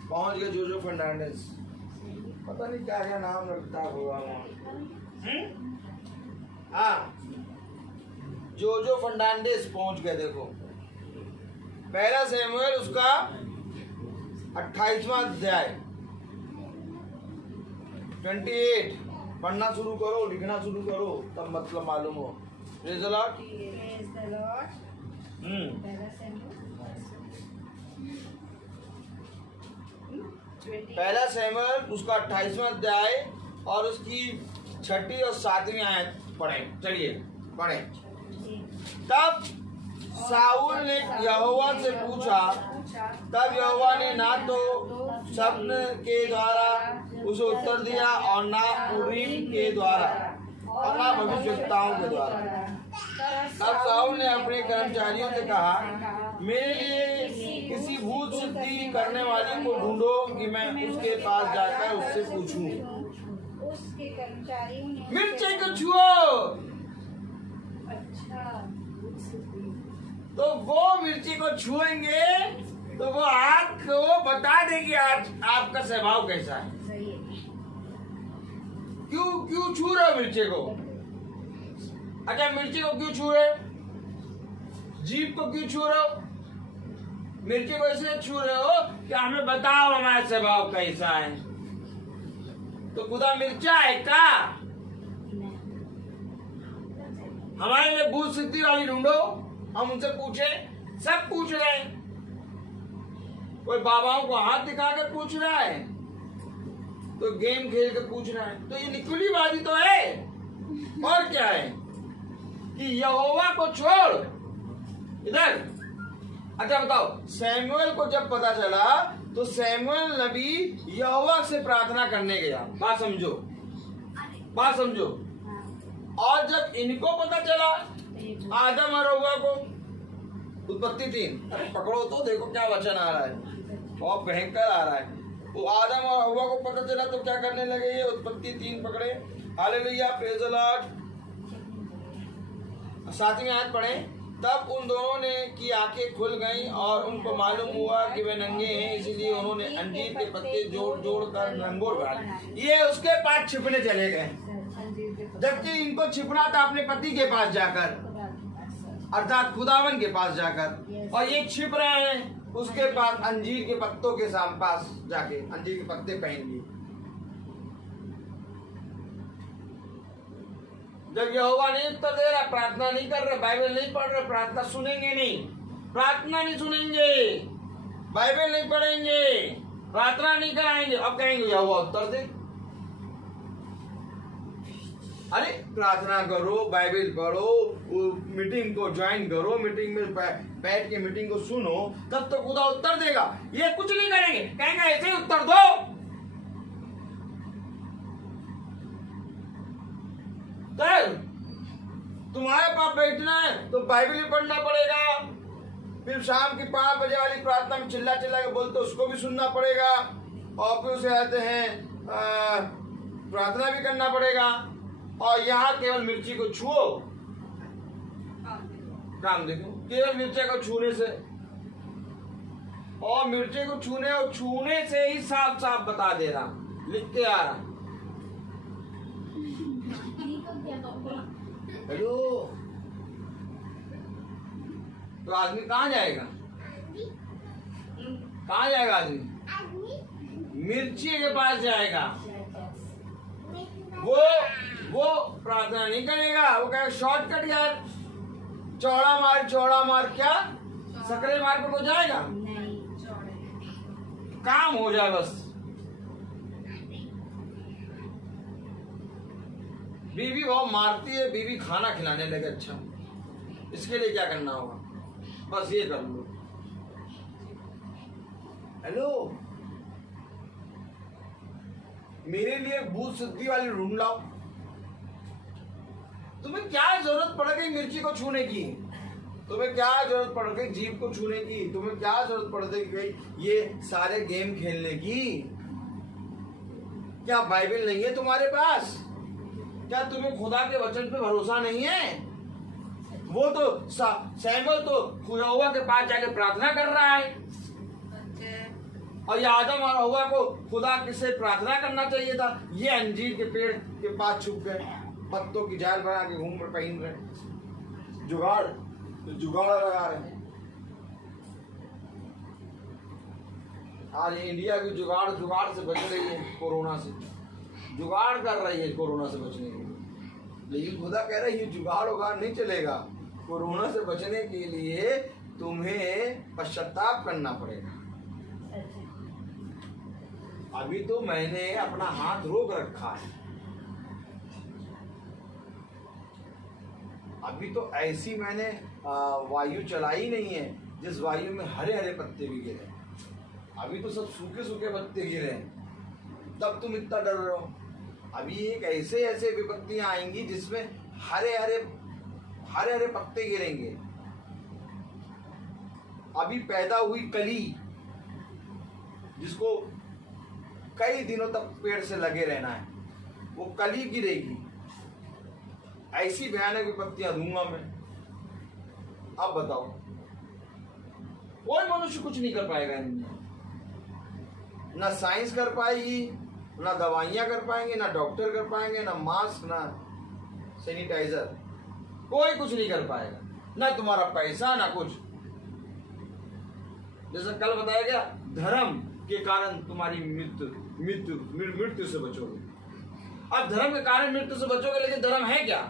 पहुंच गए जोजो फर्नांडिस, पता नहीं क्या क्या नाम रखता होगा। हाँ, जोजो फर्नांडिस पहुंच गए। देखो पहला सैमुअल उसका 28वां अध्याय 28, पढ़ना शुरू करो, लिखना शुरू करो, तब मतलब मालूम हो। Praise the Lord. पहला सैमुअल उसका 28वां अध्याय और उसकी 6ठी और 7वीं आयत पढ़े। चलिए पढ़े। तब साउल ने यहोवा से पूछा, तब यहोवा ने ना तो स्वप्न के द्वारा उसे उत्तर दिया और ना उरीम के द्वारा और ना भविष्यवक्ताओं के द्वारा। तब साउल ने अपने कर्मचारियों से कहा, मेरे लिए किसी भूत सिद्धि करने वाले को ढूंढो कि मैं उसके पास जाकर उससे पूछूं। उसके कर्मचारियों ने मिर्ची को छुओ। अच्छा, तो वो मिर्ची को छुएंगे तो वो आपको बता देगी आज आपका स्वभाव कैसा है। सही है। क्यों छू रहे हो मिर्ची को? अच्छा, मिर्ची को क्यों छू रहे हो? जीभ को क्यों छू रहे हो? मिर्ची को इसलिए छू रहे हो कि हमें बताओ हमारा स्वभाव कैसा है। तो खुदा मिर्चा है का? हमारे लिए भूत सिद्धि वाली ढूंढो, हम उनसे पूछे। सब पूछ रहे हैं, कोई बाबाओं को हाथ दिखा कर पूछ रहा है, तो गेम खेल कर पूछ रहा है। तो ये निकुलीबाजी तो है। और क्या है कि यहोवा को छोड़ इधर। अच्छा बताओ, सैमुएल को जब पता चला तो सैमुएल नबी यहोवा से प्रार्थना करने गया। बात समझो, बात समझो। और जब इनको पता चला, आदम और हव्वा को, उत्पत्ति 3, अरे पकड़ो तो देखो क्या वचन आ रहा है, बहुत भयंकर आ रहा है। तो आदम और हव्वा को पता चला तो क्या करने लगे ये? उत्पत्ति 3 पकड़े। Hallelujah, praise the Lord. 7वीं आयत पढ़े। तब उन दोनों ने की आंखें खुल गईं और उनको मालूम हुआ कि वे नंगे हैं, इसलिए उन्होंने अंजीर के पत्ते जोड़ जोड़ कर लंगोट बना। ये उसके पास छिपने चले गए, जबकि इनको छिपना था अपने पति के पास जाकर, अर्थात खुदावन के पास जाकर। और ये छिप रहे हैं उसके पास अंजीर के पत्तों के पास जाके, अंजीर के पत्ते पहन लिए। जब यहोवा नहीं उत्तर दे रहा, प्रार्थना नहीं कर रहे, बाइबल नहीं पढ़ रहे, प्रार्थना सुनेंगे नहीं, प्रार्थना नहीं सुनेंगे, बाइबल नहीं पढ़ेंगे, प्रार्थना नहीं कराएंगे, अब कहेंगे यहोवा उत्तर दे। अरे प्रार्थना करो, बाइबल पढ़ो, मीटिंग को ज्वाइन करो, मीटिंग में बैठ के मीटिंग को सुनो, तब तो खुदा उत्तर देगा। ये कुछ नहीं करेंगे, कहेंगे ऐसे ही उत्तर दो। तुम्हारे पास बैठना है तो बाइबल ही पढ़ना पड़ेगा, फिर शाम की 5 बजे वाली प्रार्थना में चिल्ला चिल्ला के बोलते उसको भी सुनना पड़ेगा, और फिर उसे आते हैं प्रार्थना भी करना पड़ेगा। और यहाँ केवल मिर्ची को छुओ, काम देखो, केवल मिर्ची को छूने से, और मिर्ची को छूने से ही साफ साफ बता दे रहा, लिख के आ रहा। हेलो, तो आदमी कहाँ जाएगा? कहाँ जाएगा आदमी? मिर्ची के पास जाएगा। वो प्रार्थना नहीं करेगा, वो कहेगा शॉर्टकट यार, चौड़ा मार क्या सकरे मार पर वो जाएगा, काम हो जाए बस। बीवी बहुत मारती है, बीवी खाना खिलाने लगे, अच्छा इसके लिए क्या करना होगा? बस ये कर लो। हेलो, मेरे लिए भूत सिद्धि वाली ढूंढ लाओ। तुम्हें क्या जरूरत पड़ गई मिर्ची को छूने की? तुम्हें क्या जरूरत पड़ गई जीभ को छूने की? तुम्हें क्या जरूरत पड़ गई ये सारे गेम खेलने की? क्या बाइबल नहीं है तुम्हारे पास? क्या तुम्हें खुदा के वचन पे भरोसा नहीं है? वो तो सैमुएल तो यहोवा के पास जाके प्रार्थना कर रहा है, और ये आदम और हव्वा को खुदा से प्रार्थना करना चाहिए था। ये अंजीर के पेड़ के पास छुप गए, पत्तों की जाल बना के घूम रहे, पहन रहे, जुगाड़ लगा रहे। आज इंडिया की जुगाड़ से बच रही है, कोरोना से जुगाड़ कर रही है, कोरोना से बचने के लिए। लेकिन खुदा कह रहा है ये जुगाड़ उगाड़ नहीं चलेगा, कोरोना से बचने के लिए तुम्हें पश्चाताप करना पड़ेगा। अभी तो मैंने अपना हाथ रोक रखा है, अभी तो ऐसी मैंने वायु चलाई नहीं है जिस वायु में हरे हरे पत्ते भी गिरे। अभी तो सब सूखे सूखे पत्ते गिरे हैं, तब तुम इतना डर रहे हो। अभी एक ऐसे विपत्तियां आएंगी जिसमें हरे हरे पत्ते गिरेंगे। अभी पैदा हुई कली, जिसको कई दिनों तक पेड़ से लगे रहना है, वो कली गिरेगी। ऐसी भयानक विपत्तियां दूंगा मैं। अब बताओ, कोई मनुष्य कुछ नहीं कर पाएगा इनमें। ना साइंस कर पाएगी, ना दवाइयां कर पाएंगे, ना डॉक्टर कर पाएंगे, ना मास्क, ना सैनिटाइजर, कोई कुछ नहीं कर पाएगा। ना तुम्हारा पैसा, ना कुछ। जैसा कल बताया गया, धर्म के कारण तुम्हारी मृत्यु से बचोगे। अब धर्म के कारण मृत्यु से बचोगे, लेकिन धर्म है क्या?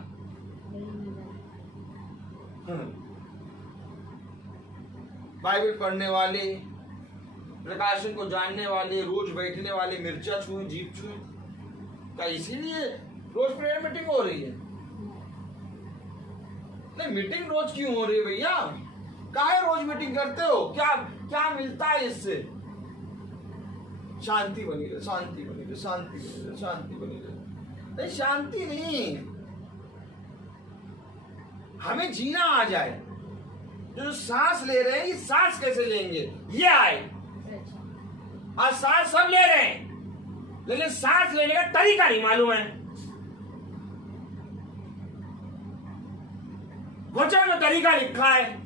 बाइबल पढ़ने वाले, प्रकाशन को जानने वाले, रोज बैठने वाले, मिर्चा छुई, जीप छुई, क्या इसीलिए रोज प्रेयर मीटिंग हो रही है? नहीं, मीटिंग रोज क्यों हो रही है भैया? काहे रोज मीटिंग करते हो? क्या क्या मिलता है इससे? शांति बनी रहे, शांति बनी रहे, शांति बनी रहे, शांति बनी रहे। नहीं, शांति नहीं, हमें जीना आ जाए। जो सांस ले रहे हैं, ये सांस कैसे लेंगे? ये आए। आज सांस सब ले रहे हैं, लेकिन सांस लेने का तरीका नहीं मालूम है। वचन में तरीका लिखा है,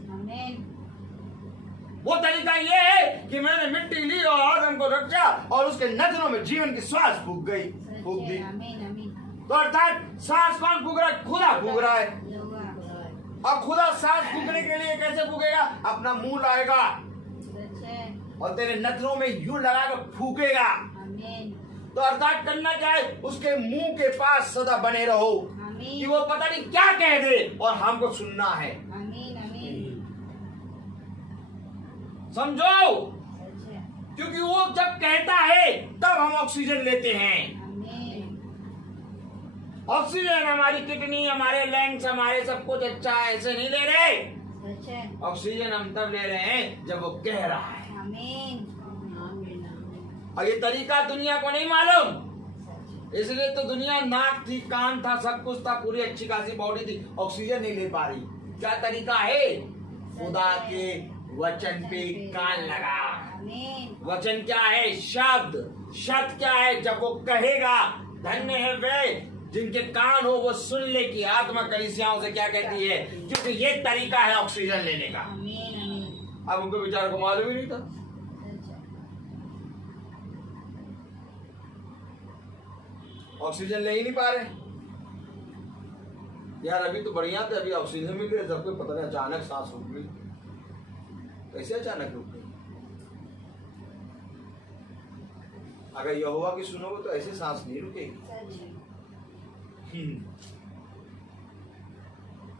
वो तरीका ये है कि मैंने मिट्टी ली और आदम को रखा और उसके नजरों में जीवन की श्वास फूंक गई, फूंक दी। तो अर्थात सांस कौन फूंक रहा है? खुदा फूंक रहा है। और खुदा सांस फूंकने के लिए कैसे फूंकेगा? अपना मुंह लाएगा और तेरे नजरों में यूं लगाकर फूंकेगा। तो अर्थात करना क्या है? उसके मुंह के पास सदा बने रहो कि वो पता नहीं क्या कह दे और हमको सुनना है। समझो, क्योंकि वो जब कहता है तब हम ऑक्सीजन लेते हैं। ऑक्सीजन हमारी किडनी, हमारे लंग्स, हमारे सब कुछ अच्छा है, ऐसे नहीं ले रहे। ऑक्सीजन हम तब ले रहे हैं जब वो कह रहा है। और ये तरीका दुनिया को नहीं मालूम, इसलिए तो दुनिया नाक थी, कान था, सब कुछ था, पूरी अच्छी खासी बॉडी थी, ऑक्सीजन नहीं ले पा रही। क्या तरीका है? खुदा के वचन पे कान लगा। वचन क्या है? शब्द। शब्द क्या है? जब वो कहेगा, धन्य है वे जिनके कान हो वो सुन ले की आत्मा कलीसियाओं से क्या कहती है, क्योंकि ये तरीका है ऑक्सीजन लेने का। अब उनको बेचारों को मालूम ही नहीं था। ऑक्सीजन ले ही नहीं पा रहे यार। अभी तो बढ़िया थे, अभी ऑक्सीजन मिल गए, सबको पता नहीं अचानक सांस रुक गई। कैसे अचानक रुक गई? अगर यहोवा की सुनोगे तो ऐसे सांस नहीं रुकेगी।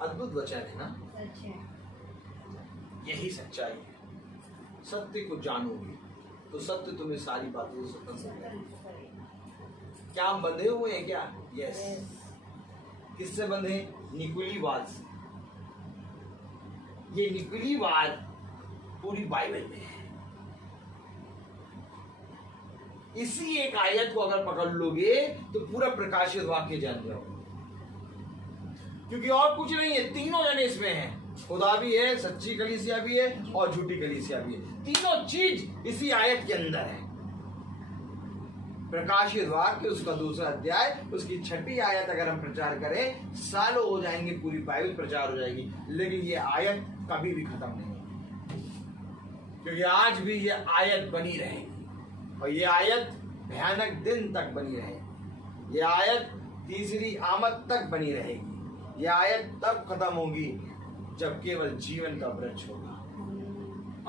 अद्भुत वचन है ना? यही सच्चाई है। सत्य को जानोगे तो सत्य तुम्हें सारी बातों से स्वतंत्र करेगा। क्या हम बंधे हुए हैं क्या? यस। किससे बंधे? निकुलीवाद से। ये निकुलीवाद पूरी बाइबल में है। इसी एक आयत को अगर पकड़ लोगे तो पूरा प्रकाशित वाक्य जान जाओगे, क्योंकि और कुछ नहीं है। तीनों जन इसमें हैं, खुदा भी है, सच्ची कलीसिया भी है और झूठी कलीसिया भी है। तीनों चीज इसी आयत के अंदर है। प्रकाशित वाक्य उसका 2रा अध्याय, उसकी 6ठी आयत अगर हम प्रचार करें, सालों हो जाएंगे, पूरी बाइबल प्रचार हो जाएगी, लेकिन ये आयत कभी भी खत्म नहीं होगी, क्योंकि आज भी ये आयत बनी रहेगी और ये आयत भयानक दिन तक बनी रहेगी। ये आयत तीसरी आमद तक बनी रहेगी। ये आयत तब खत्म होगी जब केवल जीवन का वृक्ष होगा।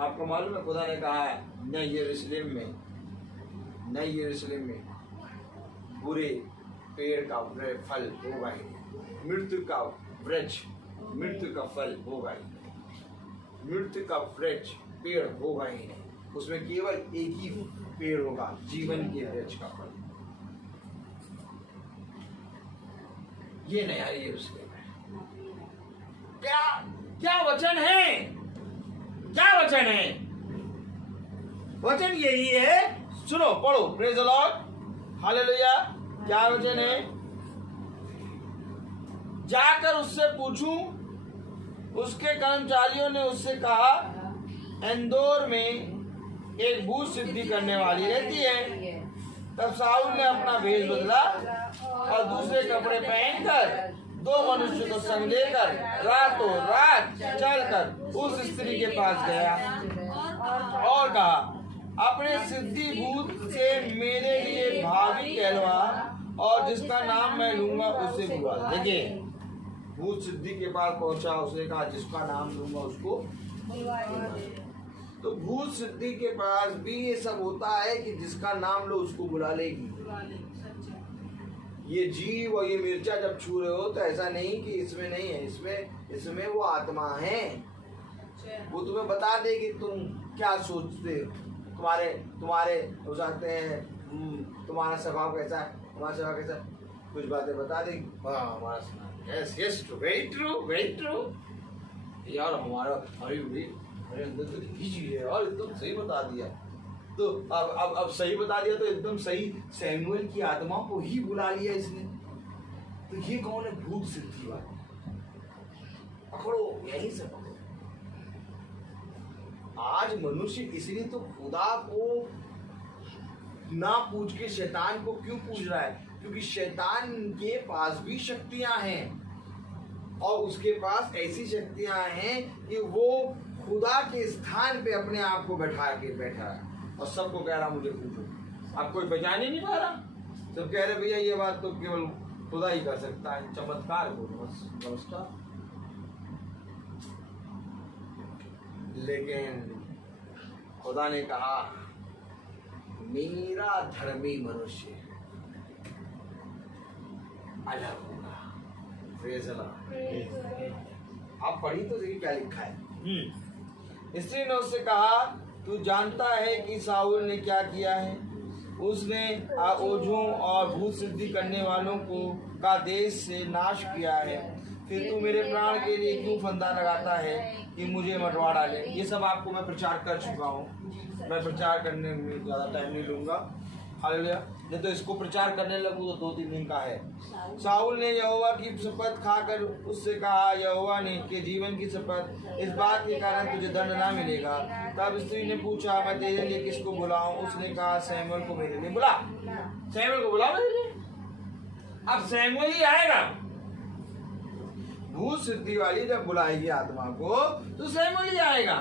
आपको मालूम है, खुदा ने कहा है नए यरूशलेम में बुरे पेड़ का फल होगा ही, मृत्यु का वृक्ष, मृत्यु का फल होगा ही, मृत्यु का वृक्ष पेड़ होगा ही नहीं। उसमें केवल एक ही पेड़ होगा, जीवन के वृक्ष का फल। ये नया यरूशलेम है। क्या क्या वचन है? क्या वचन है? वचन यही है। सुनो, पढ़ो, प्रेज द लॉर्ड, हालेलुया। क्या वचन है? जाकर उससे पूछूं। उसके कर्मचारियों ने उससे कहा, इंदौर में एक भूत सिद्धि करने वाली रहती है। तब शाऊल ने अपना भेष बदला और दूसरे कपड़े पहनकर 2 मनुष्य को संग लेकर रातों रात चलकर उस स्त्री के पास गया। और कहा, अपने सिद्धि भूत से मेरे लिए भावी कहलवा, और जिसका नाम मैं लूंगा उसे बुला। देखिए, भूत सिद्धि के पास पहुंचा, उसने कहा जिसका नाम लूंगा उसको। तो भूत सिद्धि के पास भी ये सब होता है कि जिसका नाम लो उसको बुला लेगी। ये जीव और ये मिर्चा जब छू रहे हो तो ऐसा नहीं कि इसमें नहीं है, इसमें वो आत्मा है, वो तुम्हें बता देगी तुम क्या सोचते हो, तुम्हारे हो सकते हैं, तुम्हारा स्वभाव कैसा है, हमारा स्वभाव कैसा है, कुछ बातें बता देगी। हाँ, हमारा स्वभाव yes yes true, very true यार, हमारा अरे अंदर तो यही चीज है यार, एकदम सही बता दिया। तो अब सही बता दिया तो एकदम सही सैमुअल की आत्मा को ही बुला लिया इसने। तो ये कौन है? भूत सिद्धि वाले। पकड़ो, यही से पकड़ो। आज मनुष्य इसलिए तो खुदा को ना पूछ के शैतान को क्यों पूछ रहा है? क्योंकि शैतान के पास भी शक्तियां हैं, और उसके पास ऐसी शक्तियां हैं कि वो खुदा के स्थान पे अपने आप को बैठा है, और सबको कह रहा मुझे पूछो। आप कोई पहचान ही नहीं पा रहा, सब कह रहे भैया ये बात तो केवल खुदा ही कर सकता है, चमत्कार को बस। नमस्कार। लेकिन खुदा ने कहा मेरा धर्मी मनुष्य अलग होगा। Praise the Lord. आप पढ़ी तो देखिए क्या लिखा है। स्त्री ने उससे कहा, तू जानता है कि साउल ने क्या किया है? उसने ओझों और भूत सिद्धि करने वालों को का देश से नाश किया है। फिर तू मेरे प्राण के लिए क्यों फंदा लगाता है कि मुझे मरवा डाले? ये सब आपको मैं प्रचार कर चुका हूँ, मैं प्रचार करने में ज़्यादा टाइम नहीं लूँगा। हालेलुया। नहीं तो इसको प्रचार करने लगूँ तो 2-3 दिन का है। साउल ने यहोवा की शपथ खाकर उससे कहा, यहोवा ने के जीवन की शपथ, इस बात के कारण तुझे दंड ना मिलेगा। तब स्त्री ने पूछा, मैं तेरे लिए किसको बुलाऊं? उसने कहा, सैमुअल को मेरे लिए बुला। सैमुअल को बुला मेरे लिए। अब सैमुअल ही आएगा। भूत सिद्धि वाली जब बुलाएगी आत्मा को तो सैमुअल ही आएगा।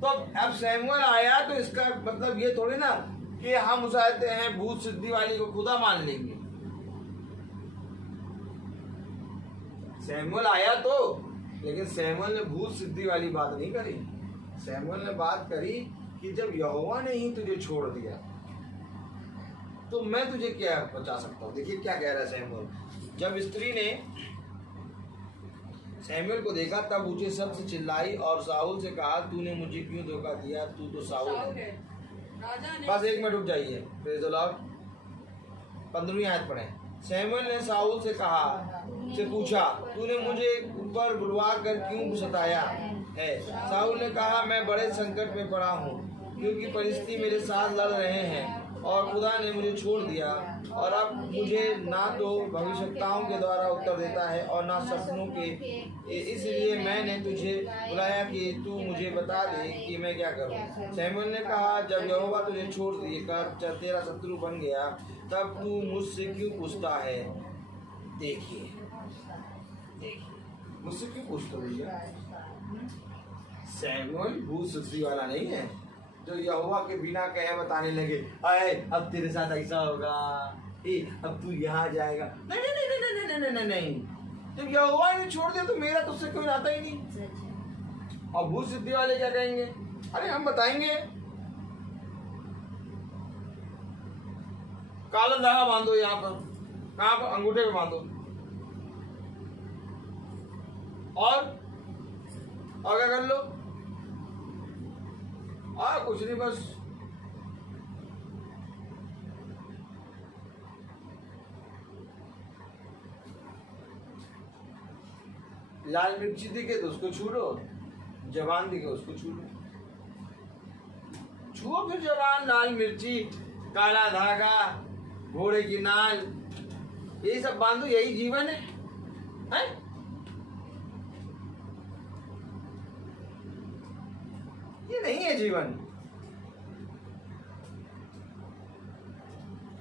तो अब सैमुअल आया तो इसका मतलब ये थोड़ी ना कि हम चाहते हैं भूत सिद्धि वाली को खुदा मान लेंगे। सैमुअल आया तो, लेकिन सैमुअल ने भूत सिद्धि वाली बात नहीं करी। सैमुअल ने बात करी कि जब यहोवा ने ही तुझे छोड़ दिया तो मैं तुझे क्या बचा सकता हूँ। देखिए क्या कह रहा है सैमुअल। जब स्त्री ने सैमुअल को देखा तब ऊंचे शब्द से चिल्लाई और साउल से कहा, तूने मुझे क्यों धोखा दिया? तू तो साउल है। बस 1 मिनट रुक जाइए। Praise the Lord. 15वीं आयत पढ़ें। सैमुअल ने साउल से पूछा, तूने मुझे ऊपर बुलवा कर क्यों सताया है? साउल ने कहा, मैं बड़े संकट में पड़ा हूँ, क्योंकि परिस्थिति मेरे साथ लड़ रहे हैं और खुदा ने मुझे छोड़ दिया, और अब मुझे ना तो भविष्यवक्ताओं के द्वारा उत्तर देता है और ना सपनों के। इसलिए मैंने तुझे बुलाया कि तू मुझे बता दे कि मैं क्या करूं। सैमुअल ने कहा, जब यहोवा तुझे छोड़ देकर तेरा शत्रु बन गया तब तू मुझसे क्यों पूछता है? देखिए मुझसे क्यों पूछते भैया? सैमुअल भूत सिद्धि वाला नहीं है जो यहोवा के बिना कहे बताने लगे, अरे अब तेरे साथ ऐसा होगा, अब तू यहाँ जाएगा। नहीं नहीं नहीं नहीं नहीं नहीं नहीं नहीं। जब यहोवा ने छोड़ दिया तो मेरा तुझसे कोई नाता ही नहीं। और भूत सिद्धि वाले क्या कहेंगे? अरे हम बताएंगे, काला धागा बांधो यहाँ पर, कहाँ पर? अंगूठे पे बांधो। और क्या कर लो? कुछ नहीं, बस लाल मिर्ची दिखे तो उसको छू लो, जवान दिखे उसको छू लो। छुओ फिर जवान, लाल मिर्ची, काला धागा, घोड़े की नाल, यही सब बांधो। यही जीवन है? ये नहीं है जीवन।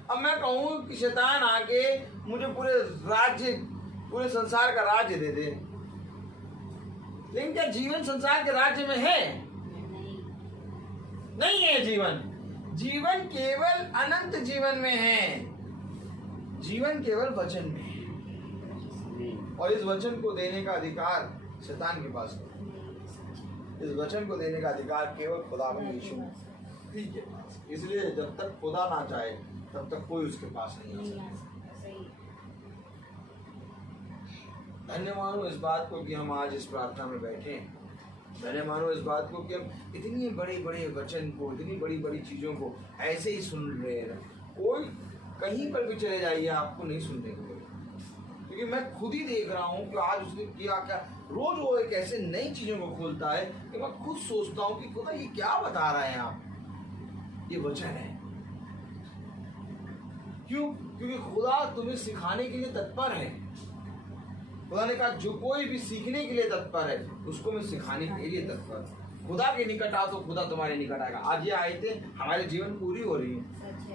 अब मैं कहूं कि शैतान आके मुझे पूरे संसार का राज्य दे दे, लेकिन क्या जीवन संसार के राज्य में है? नहीं है जीवन। जीवन केवल अनंत जीवन में है। जीवन केवल वचन में है, और इस वचन को देने का अधिकार शैतान के पास नहीं। इस वचन को देने का अधिकार केवल खुदावंद यीशु मसीह के पास। इसलिए जब तक खुदा ना चाहे तब तक कोई उसके पास नहीं आ सकता। धन्य मानो इस बात को कि हम आज इस प्रार्थना में बैठे हैं। धन्य मानो इस बात को कि हम इतनी बड़े बड़े वचन को, इतनी बड़ी बड़ी चीज़ों को ऐसे ही सुन रहे हैं। कोई कहीं पर भी चले जाइए, आपको नहीं सुनने को मिलेगा, क्योंकि मैं खुद ही देख रहा हूँ कि आज उसने किया क्या। रोज वो एक ऐसे नई चीज़ों को खोलता है कि मैं खुद सोचता हूँ कि खुदा ये क्या बता रहे हैं आप। ये वचन है। क्यों? क्योंकि खुदा तुम्हें सिखाने के लिए तत्पर है। खुदा ने कहा जो कोई भी सीखने के लिए तत्पर है उसको मैं सिखाने के लिए तत्पर हूं। खुदा के निकट आओ तो खुदा तुम्हारे निकट आएगा। आज ये आयतें हमारे जीवन पूरी हो रही है।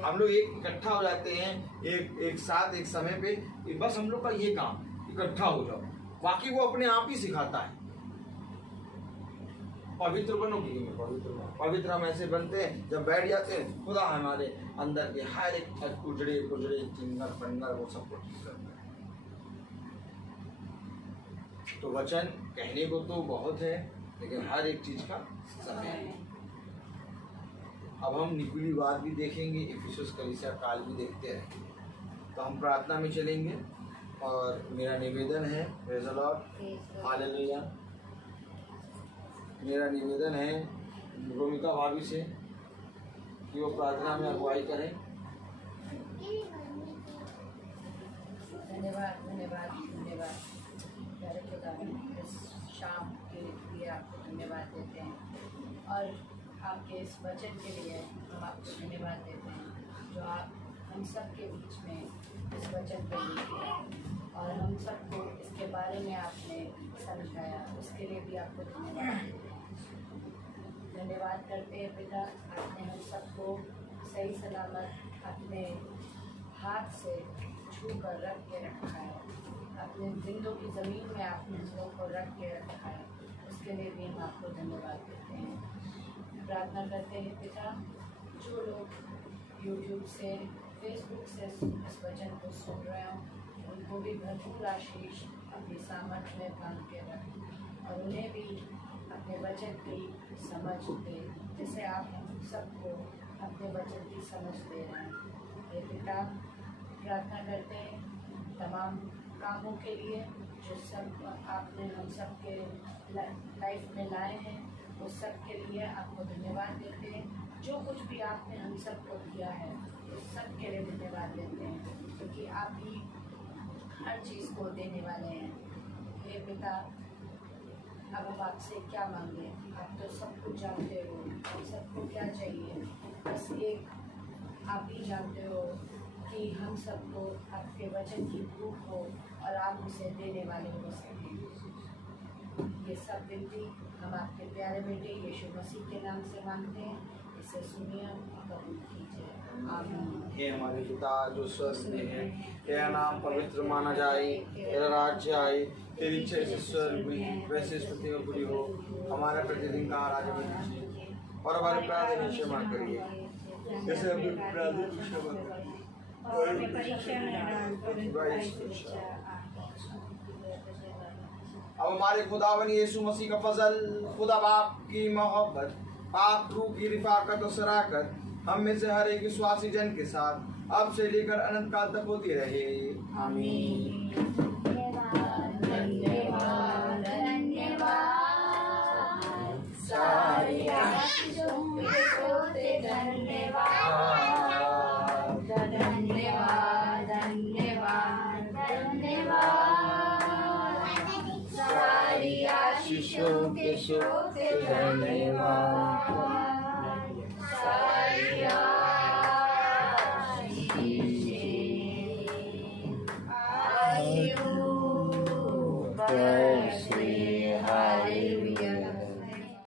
हम लोग एक इकट्ठा हो जाते हैं एक साथ एक समय पे, बस हम लोग का ये काम इकट्ठा हो जाओ। बाकी वो अपने आप ही सिखाता है। पवित्र बनो, पवित्र हम ऐसे बनते हैं जब बैठ जाते हैं खुदा हमारे अंदर के हर एक उजड़े चिंगर पंगर वो सब कुछ ठीक करता है। तो वचन कहने को तो बहुत है, लेकिन हर एक चीज का समय है। अब हम निकुली बात भी देखेंगे, इफिसुस कलीसिया काल भी देखते हैं। तो हम प्रार्थना में चलेंगे और मेरा निवेदन है, प्रेज़ द लॉर्ड, हालेलुया। मेरा निवेदन है भूमिका भाभी से कि वो प्रार्थना में अगुवाई करें। धन्यवाद धन्यवाद धन्यवाद प्यारे खुदा, इस शाम के लिए आपको धन्यवाद देते हैं और आपके इस वचन के लिए हम आपको धन्यवाद देते हैं जो आप हम सब के बीच में इस वचन को लिखे और हम सबको इसके बारे में आपने समझाया, उसके लिए भी आपको धन्यवाद देते हैं। धन्यवाद करते हैं पिता, आपने हम सबको सही सलामत अपने हाथ से छू कर रख के रखा है, अपने जिंदों की ज़मीन में आपने हम लोग को रख के रखा है, उसके लिए भी हम आपको धन्यवाद देते हैं। प्रार्थना करते हैं पिता, जो लोग यूट्यूब से, फेसबुक से इस वचन को सुन रहे हों, उनको भी भरपूर आशीष अपनी सामर्थ्य में बांध के रखें और उन्हें भी अपने वचन की समझ दे, जिसे आप हम सबको अपने वचन की समझ दे रहे हैं। ये पिता, प्रार्थना करते हैं तमाम कामों के लिए जो सब आपने हम सब के लाइफ में लाए हैं, उस सब के लिए आपको धन्यवाद देते हैं। जो कुछ भी आपने हम सबको दिया है उस सब के लिए धन्यवाद देते हैं, क्योंकि आप ही हर चीज़ को देने वाले हैं। हे पिता, अब हम आपसे क्या मांगे, आप तो सब कुछ जानते हो, हम सबको क्या चाहिए, बस एक आप ही जानते हो कि हम सबको आपके वचन की भूख हो और आप उसे देने वाले हो सकें। ये सब विनती हम आपके प्यारे बेटे यीशु मसीह के नाम से मांगते हैं, इसे सुनिए और कबूल कीजिए, आमीन। हे हमारे पिता जो स्वर्ग में है, तेरा नाम पवित्र माना जाए, तेरा राज्य आए, तेरी इच्छा जैसे स्वर्ग में है वैसे इस पृथ्वी में पूरी हो। हमारा प्रतिदिन का आहार आज हमें दीजिए और हमारे अपराध में क्षमा करिए जैसे हम अपराध में क्षमा करें। अब हमारे खुदावन यीशु मसीह का फजल, खुदा बाप की मोहब्बत, पाक रूह की रिफाकत और शराकत हम में से हर एक विश्वासी जन के साथ अब से लेकर अनंत काल तक होती रहे, आमीन। धन्यवाद धन्यवाद सारे आशीषों के होते धन्यवाद धन्यवाद धन्यवाद धन्यवाद सारी आशीषों के होते धन्यवाद।